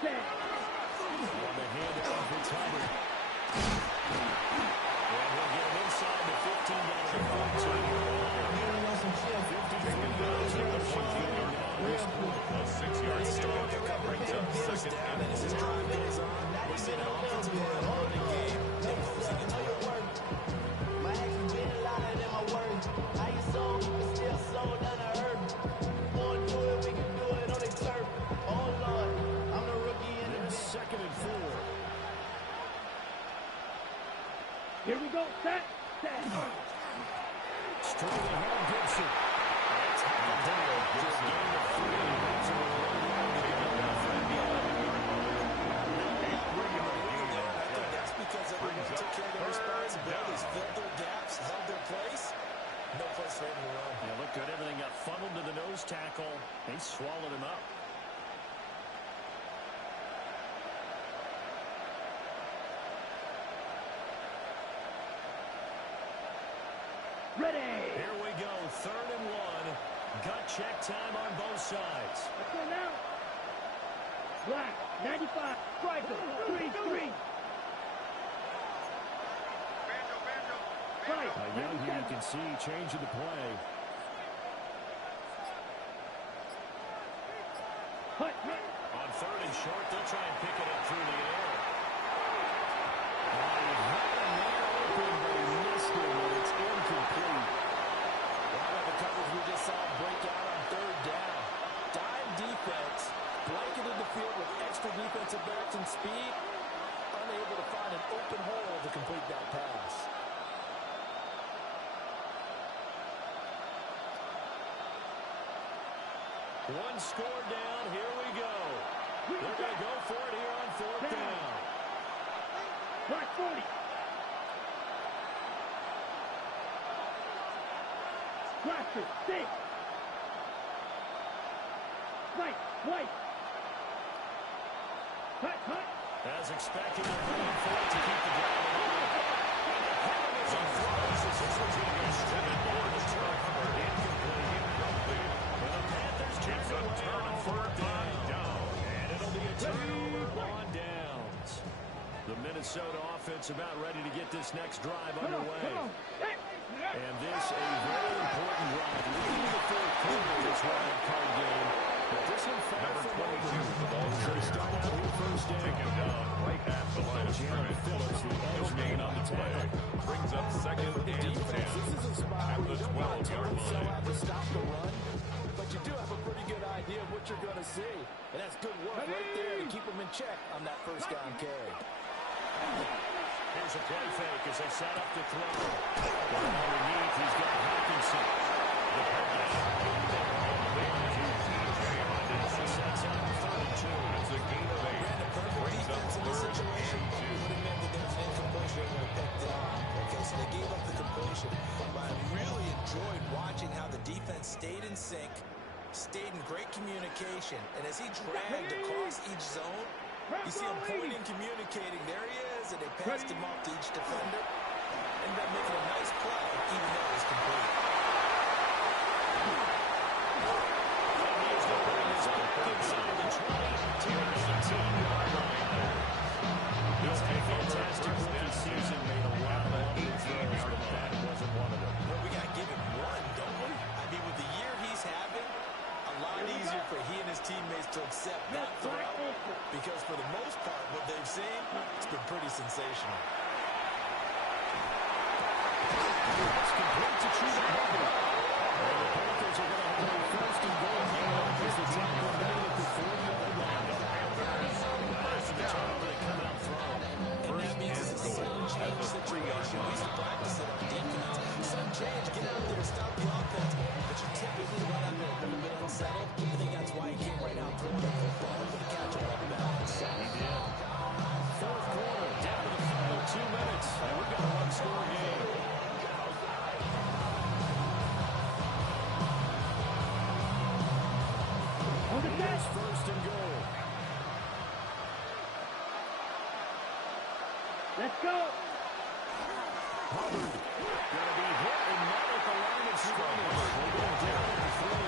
Set. On the handoff, it's Hubbard. And he'll get him inside the 15 down to the 14. A 6-yard stop brings up 2nd and 4. As his drive goes on, we're seeing an offensive and running game imposing its will. My actions been louder than my words. I ain't sold, but still sold unheard. Wanna do it, we can do it on the turf. Oh Lord, I'm the rookie in the 2nd and 4. Here we go. Set. Set. Straight ahead, Gibson. It's Hackendale. Just gained a 3. That's a long run to get up for Indiana. I think that's because everyone took care of their responsibilities, filled their gaps, held their place. No place for him to run. Yeah, look good. Everything got funneled to the nose tackle. They swallowed him up. Ready. Here we go. 3rd and 1. Gut check time on both sides. Let's go now. Black, 95. Striker, 3-3. Right. Young here, you can see changing the play. Hut. On 3rd and short, they'll try and pick it up through the air. He had a man open, but he missed it, and it's incomplete. How about the coverage we just saw break out on 3rd down? Dime defense, blanketed the field with extra defensive backs and speed, unable to find an open hole to complete that pass. One score down. Here we go. They're going to go for it here on 4th down. Black, 40. Blaster, 6. Right, white. Hut. As expected, they're going for it to keep the drive alive. As he throws, this one's going to go straight forward to Hubbard. Incomplete. Well, the Panthers chip away on 4th down. And it'll be a turnover on downs. The Minnesota offense about ready to get this next drive underway. Come on. And this a very important drive. Leading the 4th quarter of this wild card game. But this one far from over. They start out with 1st down. Take him down right at the line of scrimmage. Phillips, the edge man on the tackle. Brings up 2nd and 10. This is a spot At where the you don't want to 12-yard totally sell line. out to stop the run, but you do have a pretty good idea of what you're going to see. And that's good work right there to keep them in check on that 1st down carry. Here's a play fake as they set up to throw. Down underneath, he's got Hawkinson. The pass. Sets up 3rd and 2. It's a gain of 8. Ran a perfect Brings up defense in this 3rd situation. and 2. Would have meant that there was an incompletion and would have picked it off. Okay, so they gave up the completion. But I really enjoyed watching how the defense stayed in sync, stayed in great communication, and as he dragged across each zone, you see him pointing, communicating. There he is, and they passed him off to each defender. Ended up making a nice play, even though it was complete. And he's going to bring this back inside the 20 to the 18-yard line. for he and his teammates to accept that throw because for the most part, what they've seen, it's been pretty sensational. That's complete to Chuba Hubbard. And the Panthers are going to have a first and goal here as the tackle made at the 40-yard line. First and turnover, they come out throwing. And that means it's a sudden change situation. We used to practice it on defense. Sudden change, get out there, stop the offense. But you typically run out there a little bit unsettled. I think that's why he came right out throwing the football with the catch on the balance. He did. Fourth quarter, down to the final 2 minutes. And we've got a one-score game. Here's first and goal. Let's go. Hubbard going to be hit and not at the line of scrimmage. They go down to 3.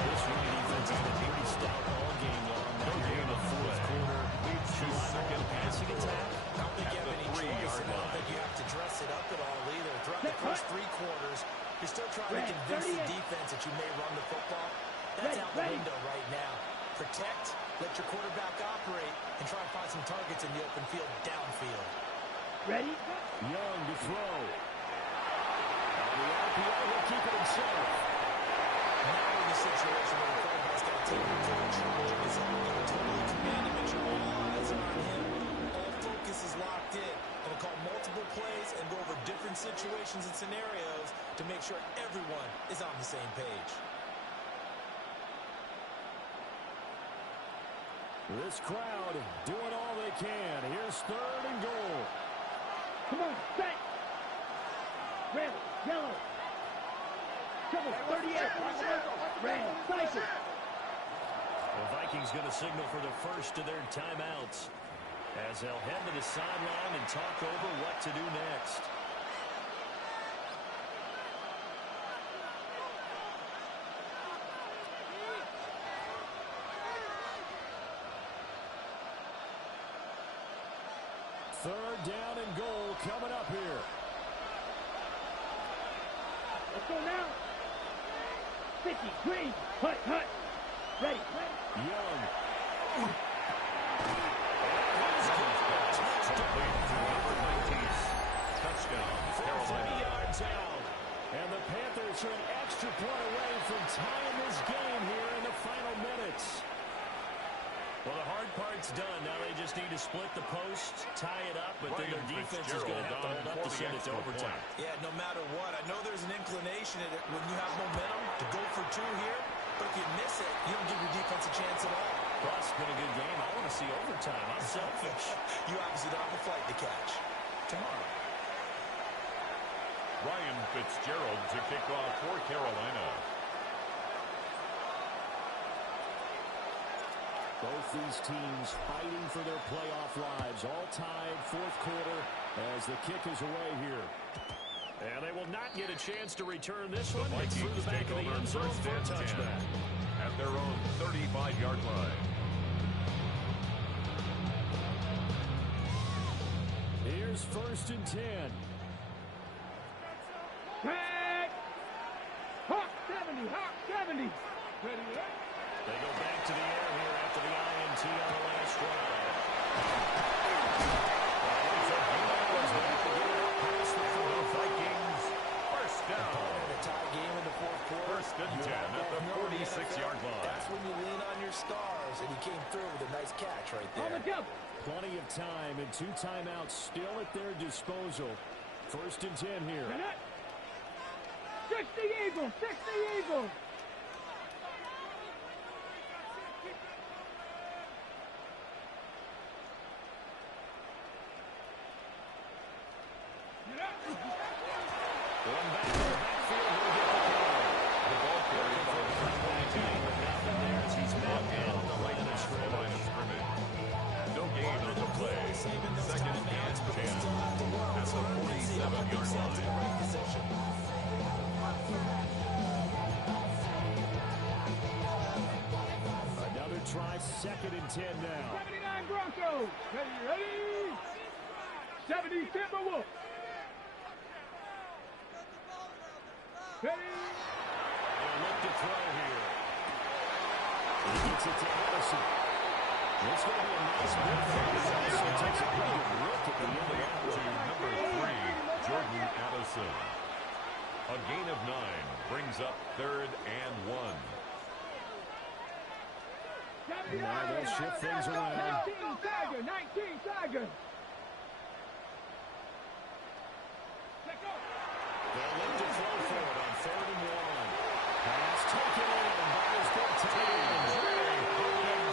This run defense has been pretty stout all game long. Now here in the fourth quarter, leads to second passing attack. I don't think you have any choice, and I don't think you have to dress it up at all either. Throughout the first 3 quarters, you're still trying to convince the defense that you may run the football. That's out the window right now. Protect, let your quarterback operate, and try and find some targets in the open field downfield. Ready? Young to throw. And the RPO will keep it himself. Now in the situation where the quarterback's got to take control charges and totally command him, but your all eyes are on him. All focus is locked in. Going to call multiple plays and go over different situations and scenarios to make sure everyone is on the same page. This crowd doing all they can. Here's third and goal. Come on, set. Red, yellow. Trouble, 38. Red, cycle. The Vikings going to signal for the first of their timeouts as they'll head to the sideline and talk over what to do next. Third down and goal coming up here. Let's go now. 50, green, hut, hut. Ready, Young. Touchdown, 40 yards out. And the Panthers are an extra point away from tying this game here in the final minutes. Well, the hard part's done. Now they just need to split the post, tie it up, but then their defense is going to have to hold up to send it to overtime. Yeah, no matter what. I know there's an inclination when you have momentum to go for 2 here, but if you miss it, you don't give your defense a chance at all. Plus, it's been a good game. I want to see overtime. I'm selfish. You obviously don't have a flight to catch. Tomorrow. Ryan Fitzgerald to kick off for Carolina. Both these teams fighting for their playoff lives. All tied, fourth quarter as the kick is away here. And they will not get a chance to return this one. It's through the back of the end zone for a touchback. At their own 35-yard line. Here's first and 10. Tag. Hawk 70, Hawk 70. Ready, ready. They go back to the air here after the INT on the last drive. The Vikings, first down. A tie game in the fourth quarter. First and 10 at the 46-yard line. That's when you lean on your stars, and he came through with a nice catch right On the there. double. Plenty of time and 2 timeouts still at their disposal. First and 10 here. 60 Eagles, 60 Eagles. Going back to the backfield, he'll get the carry. The ball carried by the Back in, but nothing there as he's back down the line of scrimmage. No gain on the play. Second and 10 at the 47-yard line. Another try, second and 10 now. 79 Broncos. Ready, ready. 70 Timberwolves. Ready. They'll look to throw here. Gets it to Anderson. It's going to be a nice bit for him. So takes a pretty good look at the end of that to one. number 3, Jordan Addison. A gain of 9 brings up 3rd and 1. Now they'll shift things around. 19 Tiger, 19 Tiger. They'll look to throw for it on 3rd and 1. Pass taken in by his good tight end.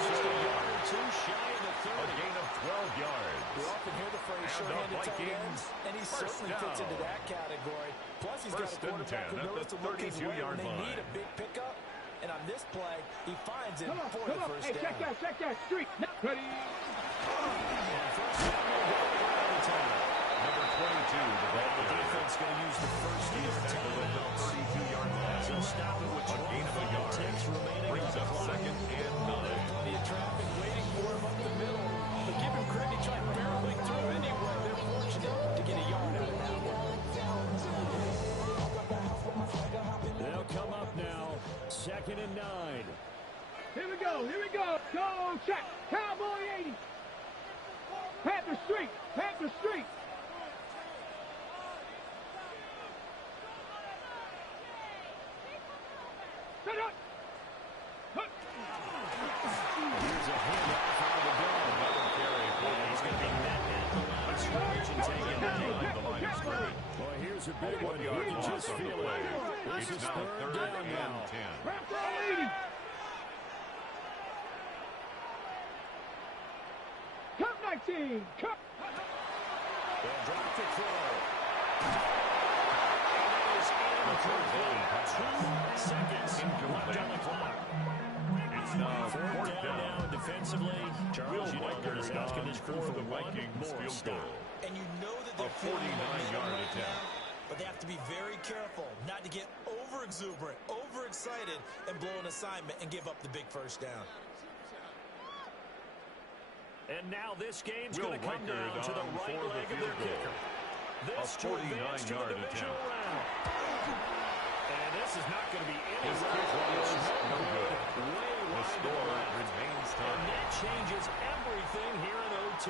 Just a yard or two shy of the 30. A gain of 12 yards. We often hear the phrase And short-handed the tight ends, Vikings and he first certainly fits into down. that category. Plus, he's got a First and quarterback 10 who at knows the to look his way 32-yard when they line. need a big pickup. And on this play, he finds it Come on, for come the on. first Hey, down. check that. Street. Ready. And first down will go around the town. Number 22, the ball The defense going to use the first of their tackled at the 32-yard line. So stop it with A gain of a 25 yard. ticks remaining Brings on the up clock. 2nd and 9. Plenty of traffic waiting for him up the middle. But give him credit, he tried barreling through anyway. They're fortunate to get a yard out of that one. They'll come up now. 2nd and 9. Here we go. Go check. Cowboy 80. Panther Street. Set up. Here's a handoff out of the gun. Another carry for the He's going to be met at the line of scrimmage and take him behind the line of scrimmage. Boy, here's a big one. You can just feel it. This It's is now 3rd 3rd down now. and 10. Panther 80. Cup 19. Cup. They'll drop the throw. It is incomplete. 2 seconds left on the clock. It's now 4th Down now down. defensively. Charles, you know, they're just asking this crew for the one Vikings more field stop. goal. And you know that A they're feeling 49-yard momentum right attempt. now, but they have to be very careful not to get over-exuberant, overexcited, and blow an assignment and give up the big first down. And now this game's Will going to come Reichard down to the on right for the leg of field their goal. kicker. This A to advance to the 49-yard divisional attempt. round. And this is not going to be any His way kick close. was no good. Way The wide score to the left. remains And tied. that changes everything here in OT.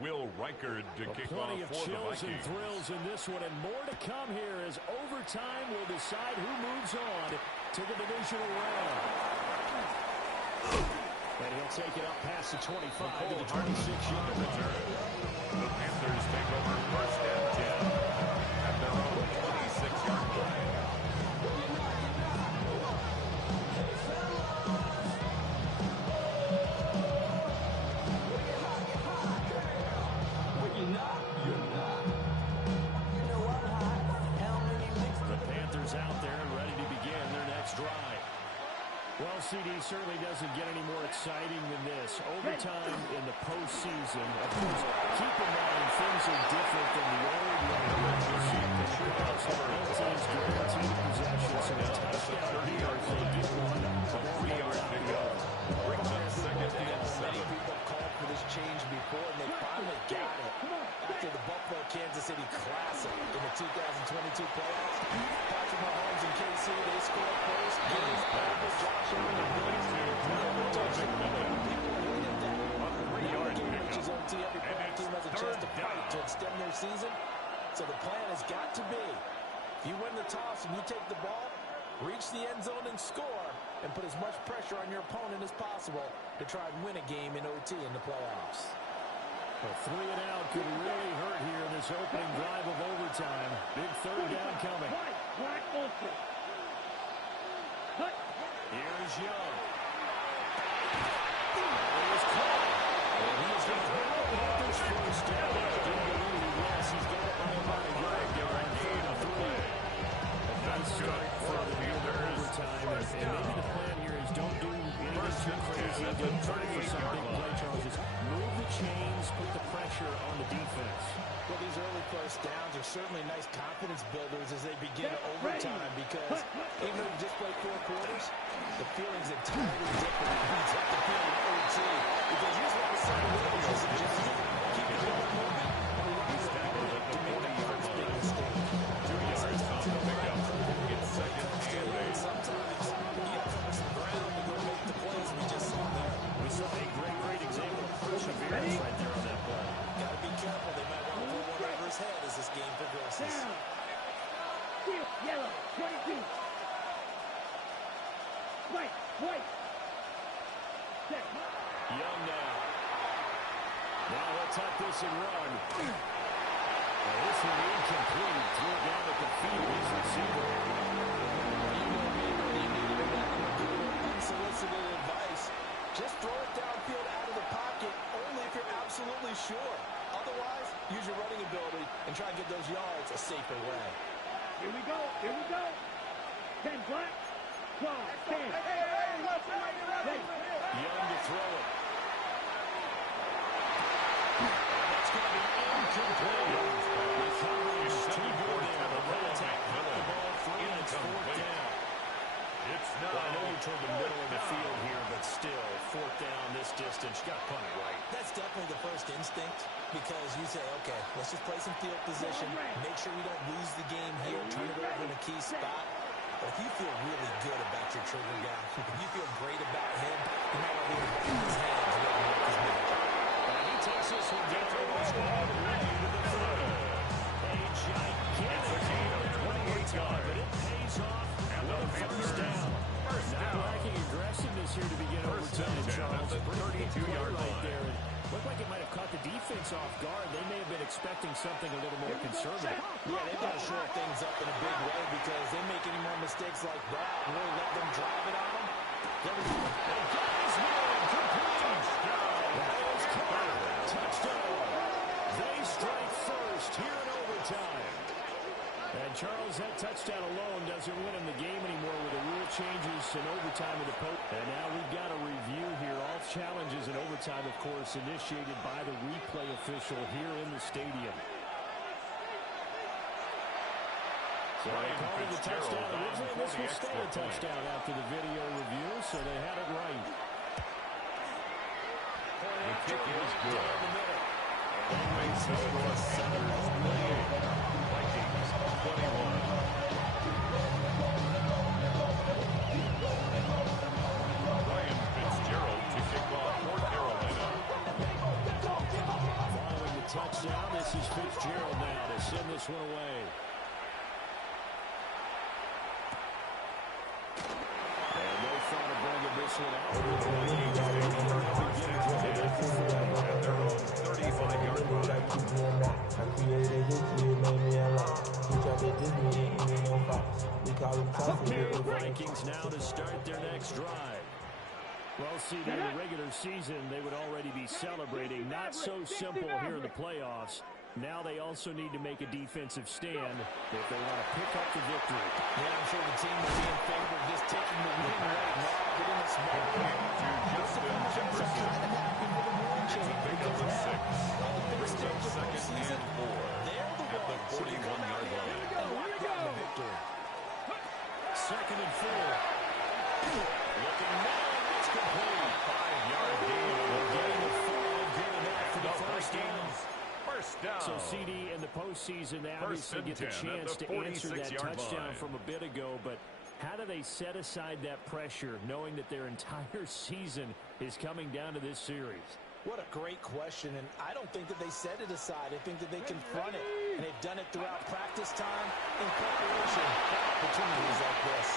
Will Reichard to kick off Plenty of for the chills and Vikings. thrills in this one, and more to come here as overtime will decide who moves on to the divisional round. And he'll take it up past the 25 to the 26-yard line. The Panthers take over 1st and 10 at their own 26-yard line. The Panthers out there and ready to begin their next drive. Well, CD certainly doesn't get any more exciting than this. Overtime in the postseason. Of course, keep in mind things are different than the old regular season. In the playoffs, both teams guaranteed possession, so a touchdown here if they get one. A 40-yard pickup brings up 2nd and 7. Many people called for this change before, and they finally got it. After the Buffalo-Kansas City Classic in the 2022 playoffs, Patrick Mahomes and KC, they scored first. Games over. Josh Allen and Bills. People hated that. Now the game reaches OT. Every playoff team has a chance to fight to extend their season. So the plan has got to be, if you win the toss and you take the ball, reach the end zone and score, and put as much pressure on your opponent as possible to try and win a game in OT in the playoffs. A 3 and out could really hurt here in this opening drive of overtime. Big 3rd down coming. Black open. Here's Young. It was caught. And he's going to bring up Panthers first down. I do believe he was. He's got it by about a yard there on 3rd and 3. A nice start for the overtime. And maybe the plan here is don't do anything too crazy. Don't try for some big play, Charles. Just move the chain. confidence builders as they begin overtime because even though you just played 4 quarters, the feeling's entirely different when you take the field in OT because you just want to send away the just keep the ball moving and rely on the opponent to make that first big mistake. 2 yards on the pickup. It's second and 8. Sometimes you got to cover some ground to go make the plays we just saw there. We saw a great example of perseverance right there on that play. Got to be careful. They might want to pull one over his head as this game progresses. Yellow, 22. White. Set. Young now. Now he'll tuck this and run. This one incomplete. Threw it down at the feet of his receiver. Unsolicited advice. Just throw it downfield out of the pocket only if you're absolutely sure. Otherwise, use your running ability and try and get those yards a safer way. Here we go. 10 black. 12, 10. Young to throw it. That's going to be incomplete. The coverage is too good there. The run attack cut the ball free, and it's 4th down. It's now. Well, I know you're toward the middle of the field here, but still, 4th down this distance. You got to punt it right. That's definitely the first instinct because you say, okay, let's just play some field position, make sure we don't lose the game here, turn it over in a key spot. But if you feel really good about your trigger guy, if you feel great about him, you might not even put his hands and let him work his magic. He takes this one down. A gigantic gain of 28 yards. But it pays off with a first down. Not lacking aggressiveness here to begin overtime, Charles. 32-yard right there. Looked like it might have caught the defense off guard. They may have been expecting something a little more conservative. Yeah, they've got to shore things up in a big way because they make any more mistakes like that and really let them drive it on them. Touchdown. They strike first here in overtime. And Charles, that touchdown alone doesn't win him the game anymore with the rule changes in overtime of the post. And now we've got a review here. All challenges in overtime, of course, initiated by the replay official here in the stadium. So they called it a touchdown originally. This will stay a touchdown after the video review, so they had it right. The kick is good. And makes the score 7-28. Vikings 21. Ryan Fitzgerald to kick off for Carolina. Following the touchdown, this is Fitzgerald now to send this one away. And no thought of bringing this one out. At their own 35-yard line. The Vikings now to start their next drive. Well, see, during the regular season, they would already be celebrating. Not so simple here in the playoffs. Now they also need to make a defensive stand if they want to pick up the victory. Yeah, I'm sure the team will be in favor of just taking the win right now, getting a small win. Justin Jefferson. Pick up the 6. Brings up second and 4. At the 41-yard line. Second and 4. Looking now, it's complete. 5-yard gain. Getting the 5, good enough for the first down. First down. So CD in the postseason, they obviously get the chance to answer that touchdown from a bit ago, but how do they set aside that pressure knowing that their entire season is coming down to this series? What a great question, and I don't think that they set it aside. I think that they confront it, and they've done it throughout practice time in preparation for opportunities like this.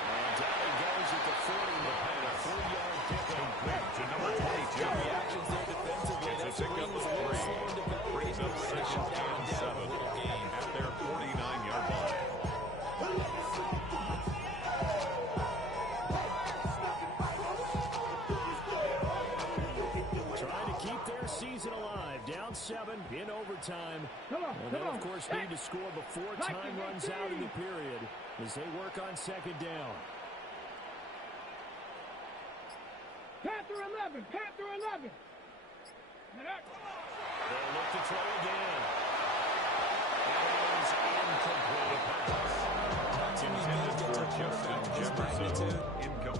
And down he goes at the 40, a 3-yard pickup. To number 22. Reactions there defensively. It's a pick up of 3. Brings up second and 7 at their 49-yard line. Trying to keep their season alive. Down 7 in overtime. And they'll, of course, need to score before time runs out in the period as they work on second down. Panther 11. Panther 11. They'll look to throw again. is incomplete. Not too many things get to a quarterback of this magnitude,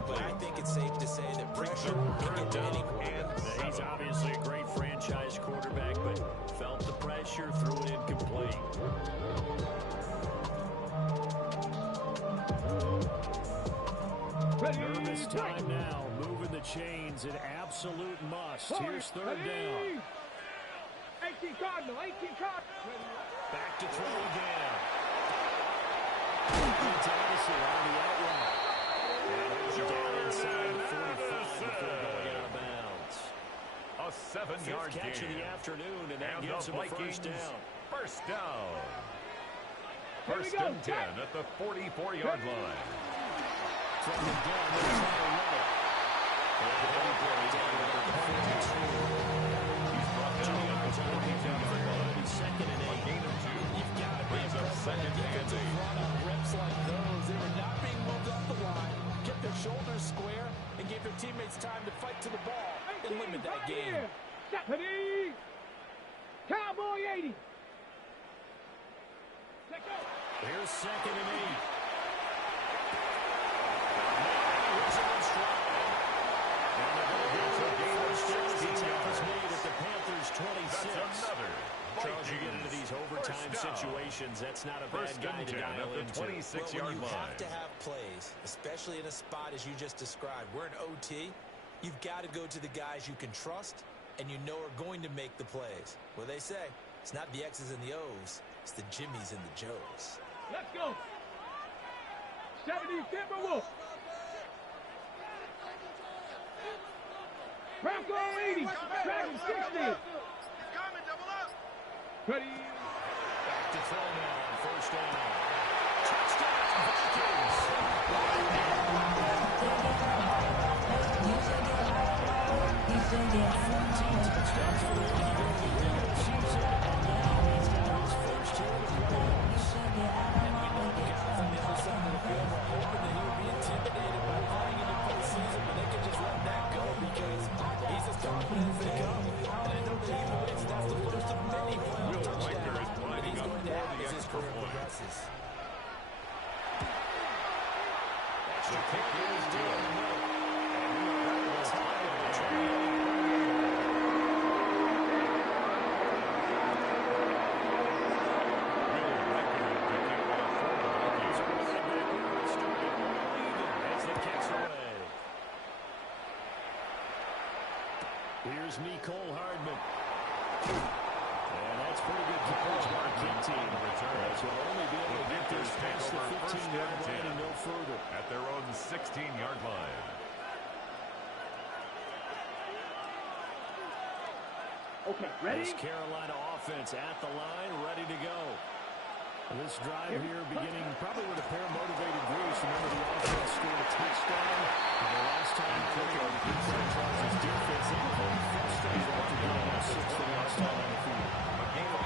but I think it's safe to say that pressure can get to any quarterback. He's obviously a great franchise quarterback, but felt the pressure, threw it incomplete. Nervous time now, moving the chains, an absolute must. Here's third down. 18 Cardinal, 18 Cardinal. Back to throw again. It's Addison on the outright. And he's down inside the 45 before going out of bounds. A 7-yard gain. Catch of the afternoon, and that And gives the him a Vikings first down. first down. First and 10 at the 44-yard line. From the gun, they're trying to run it. And he's brought down at the 42-yard line. Second and 8. A gain of 2. You've got to be Brings up second and 8. run on reps like those. They were not being moved off the line, kept their shoulders square, and gave their teammates time to fight to the ball and limit that game. Stephanie! Cowboy 80. Let's go. Here's second and 8. Charles, you get into these overtime situations, that's not a bad guy to dial into. Well, when you have to have plays, especially in a spot as you just described, we're in OT, you've got to go to the guys you can trust and you know are going to make the plays. Well, they say, it's not the X's and the O's, it's the Jimmies and the Joes. Let's go. 70 Timberwolves. Bronco 80. Dragon 60. Ready. Back to throw now on first down. Touchdown, Vikings. Touchdowns for the rookie during the regular season, and now he's got his first two of the playoffs. And we know the guys on the other side of the field were hoping that he would be intimidated by playing in the postseason, but they can just let that go because he's as confident as they come. And I know that he believes that's the first of many playoff touchdowns that he's going to have as his career progresses. The kick is down the middle. Here's Nicole Hardman. And that's pretty good coverage by the kick team. So they'll only be able to get this past the 15-yard line and no further. At their own 16-yard line. Okay, ready? This Carolina offense at the line, ready to go. This drive here beginning probably with a pair of motivated Bruce. Remember the offense scored a touchdown. And the last time clicking on the Chargers defense, they were very frustrated after getting a 6th and last time on the field.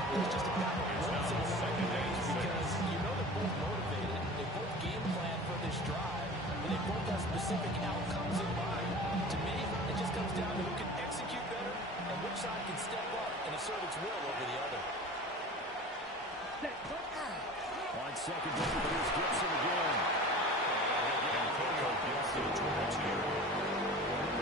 It's just about runs in second days because you know they're both motivated. They both game plan for this drive, and they both have specific outcomes in mind. To me, it just comes down to who can execute better and which side can step up and assert its will over the other. On second down, here's Gibson again. Antonio Gibson, 22.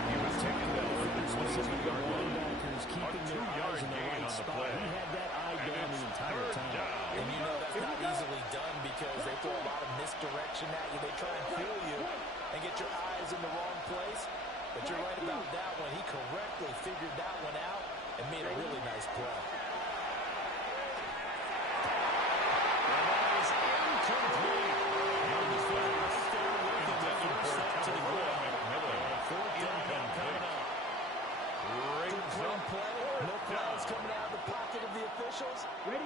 He was taken down for the 22-yard line. Linebackers keeping their eyes in the right spot. He had that eye down the entire time. And you know that's not easily done because they throw a lot of misdirection at you. They try and fool you and get your eyes in the wrong place. But you're right about that one. He correctly figured that one out and made a really nice play.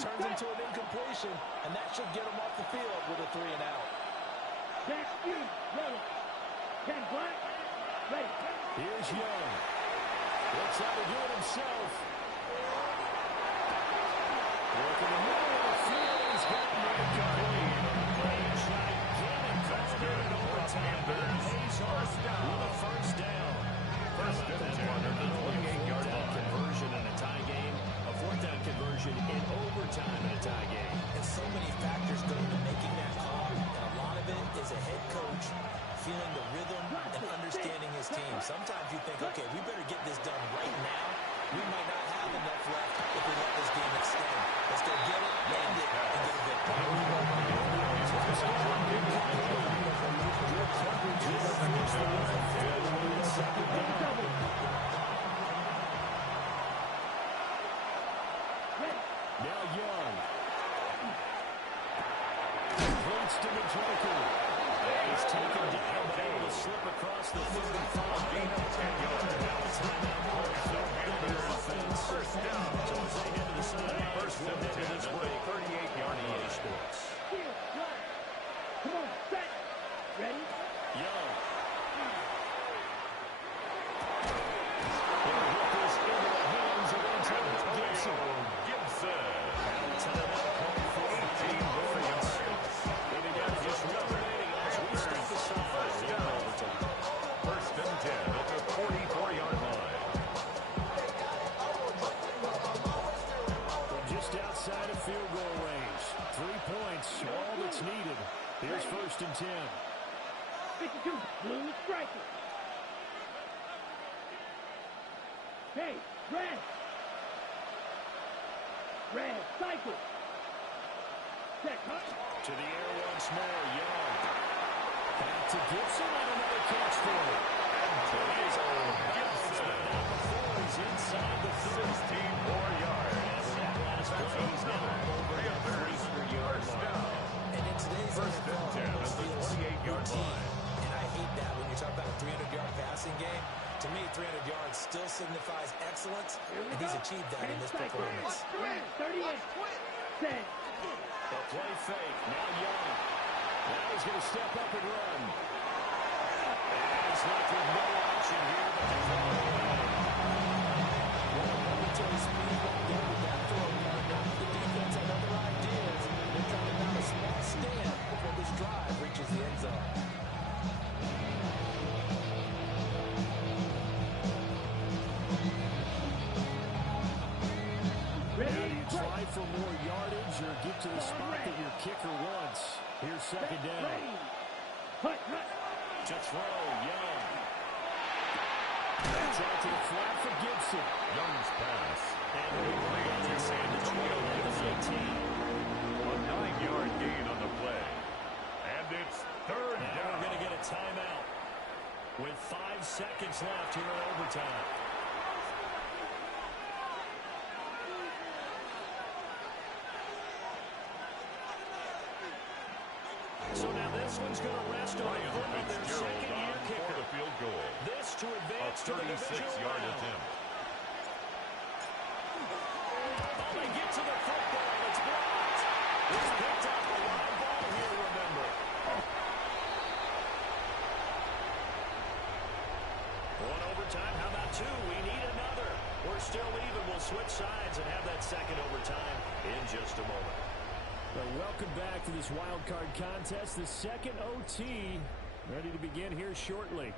Turns into an incompletion, and that should get him off the field with a 3-and-out. Here's Young. Looks like to do it himself. Working the middle of the field. He's got an incomplete. Playing gigantic coverage in overtime. Pays off with a first down. First down, 28-yard line. Conversion in a tie game. A fourth down conversion in overtime in a tie game. And so Sometimes you think, okay, we better get this done right now. We might not have enough left if we let this game extend. Let's go get it, end it, and get a victory. Now Young. Points to the Joker. He's taken down, but able to slip across the 35. 10 yards. Now a timeout call for the offense. First down. So as they head to the sideline, First we'll and head to 10 this at break. the 38-yard EA line. Sports. Come on, set. Ready? Young. He'll hit this into the hands of Antonio Gibson. Gibson. Timeout call for the offense. And they got to just eliminating as we step aside. First down. First and 10 at the 44-yard line. From just outside of field goal range. 3 points, all that's needed. Here's first and 10. 52, blue striker. Hey, red. Red, cycle. Check, huh? To the air once more, Young. Back to Gibson and another catch for him. Gibson. Not before he's inside the 64 yards. And with that last play, he's now over the 300-yard line. And in today's First and 10 at the 28-yard line. And I hate that when you talk about a 300-yard passing game. To me, 300 yards still signifies excellence, and he's achieved that in this performance. 38, 10. A play fake. Now Young. Now he's going to step up and run. And he's left with no option here but to throw it away. Momentary speed won't get with that throw partner. The defense had other ideas. They're coming down a small stand before this drive reaches the end zone. Now you try for more yardage or get to the spot that your kicker wants. Here's second down. Hut, hut. To throw, Young. That's out to the flat for Gibson. Young's pass. And we bring it inside the 20 at the 15. A 9-yard gain on the play. And it's third Now down. we're going to get a timeout with 5 seconds left here in overtime. So now this one's going to rest on the foot of their second-year for kicker. the field goal. This to A advance to the divisional 36-yard round. attempt. Oh, they get to the football. It's blocked. It's picked up a live ball here, remember. One overtime. How about two? We need another. We're still even. We'll switch sides and have that second overtime in just a moment. Well, welcome back to this wild card contest. The second OT ready to begin here shortly.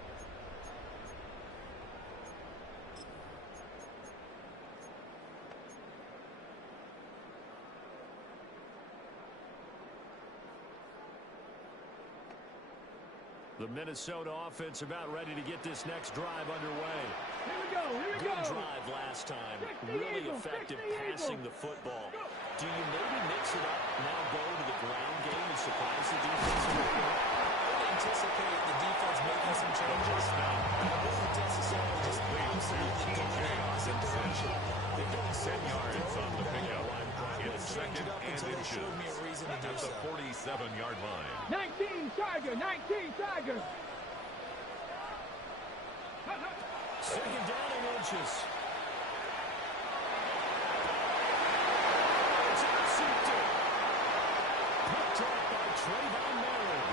The Minnesota offense about ready to get this next drive underway. Here we go, here we Good go. drive last time. Fix the Really eagle, effective fix the passing eagle. the football. Do you maybe mix it up, now go to the ground game and surprise the defense? I anticipate the defense making some changes. I wouldn't necessarily just absolutely dominate in direction. They're doing 10 yards on the pickup. I It's would change second it up and until they inches. showed me a reason to At do the so. 47-yard line. 19 Tiger, 19 Tiger. Hut, hut. Second down and inches. It's intercepted. Picked up by Trayvon Merritt.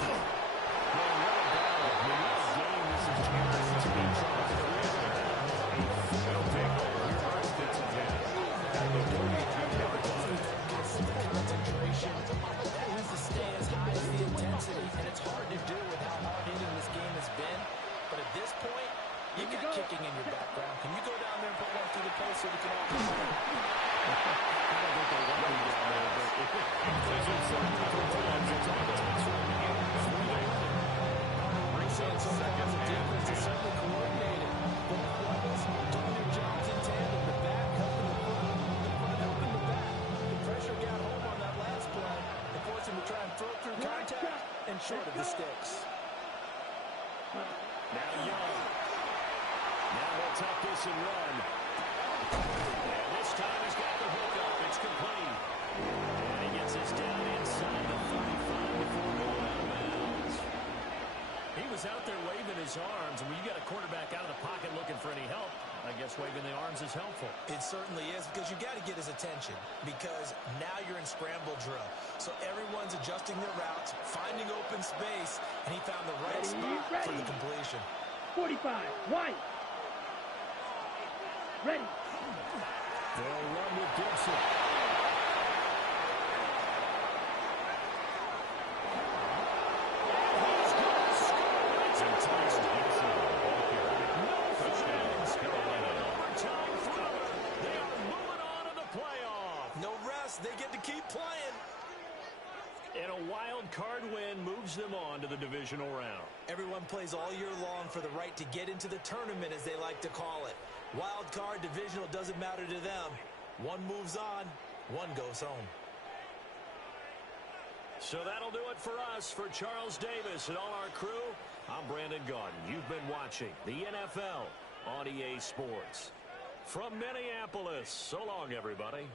Well, what a battle. I mean, this game, this is Kansas City trying to create They'll take over first and 10. At the 42-yard line. Concentration. That has to stay as high as the intensity, and it's hard to do with how hard-hitting this game has been. But at this point, you got kicking in your background. Can you go down there and put one through the post so we can all see it? I don't think they want me down there, but because it's so difficult, it's all the time. Recent second The defense is certainly coordinated. Both levels doing their jobs in tandem. The back helping the front helping the back. The pressure got home on that last play and forced him to try and throw through contact and short of the sticks. Now Young. Now they'll tuck this and run. And this time he's got the hook up. It's complete. And he gets this down inside the 35 before going out of bounds. He was out there waving his arms, and when you got a quarterback out of the pocket looking for any help, I guess waving the arms is helpful. It certainly is, because you got to get his attention, because now you're in scramble drill. So everyone's adjusting their routes, finding open space, and he found the right spot for the completion. 45, White. Ready. They'll run with Gibson. He's going to score. It's a touchdown. No flags. Carolina. Overtime thriller. They are moving on to the playoff. No rest. They get to keep playing. And a wild card win moves them on to the divisional round. Everyone plays all year long for the right to get into the tournament, as they like to call it. Wild card, divisional, doesn't matter to them. One moves on, one goes home. So that'll do it for us. For Charles Davis and all our crew, I'm Brandon Gaudin. You've been watching the NFL on EA Sports. From Minneapolis, so long, everybody.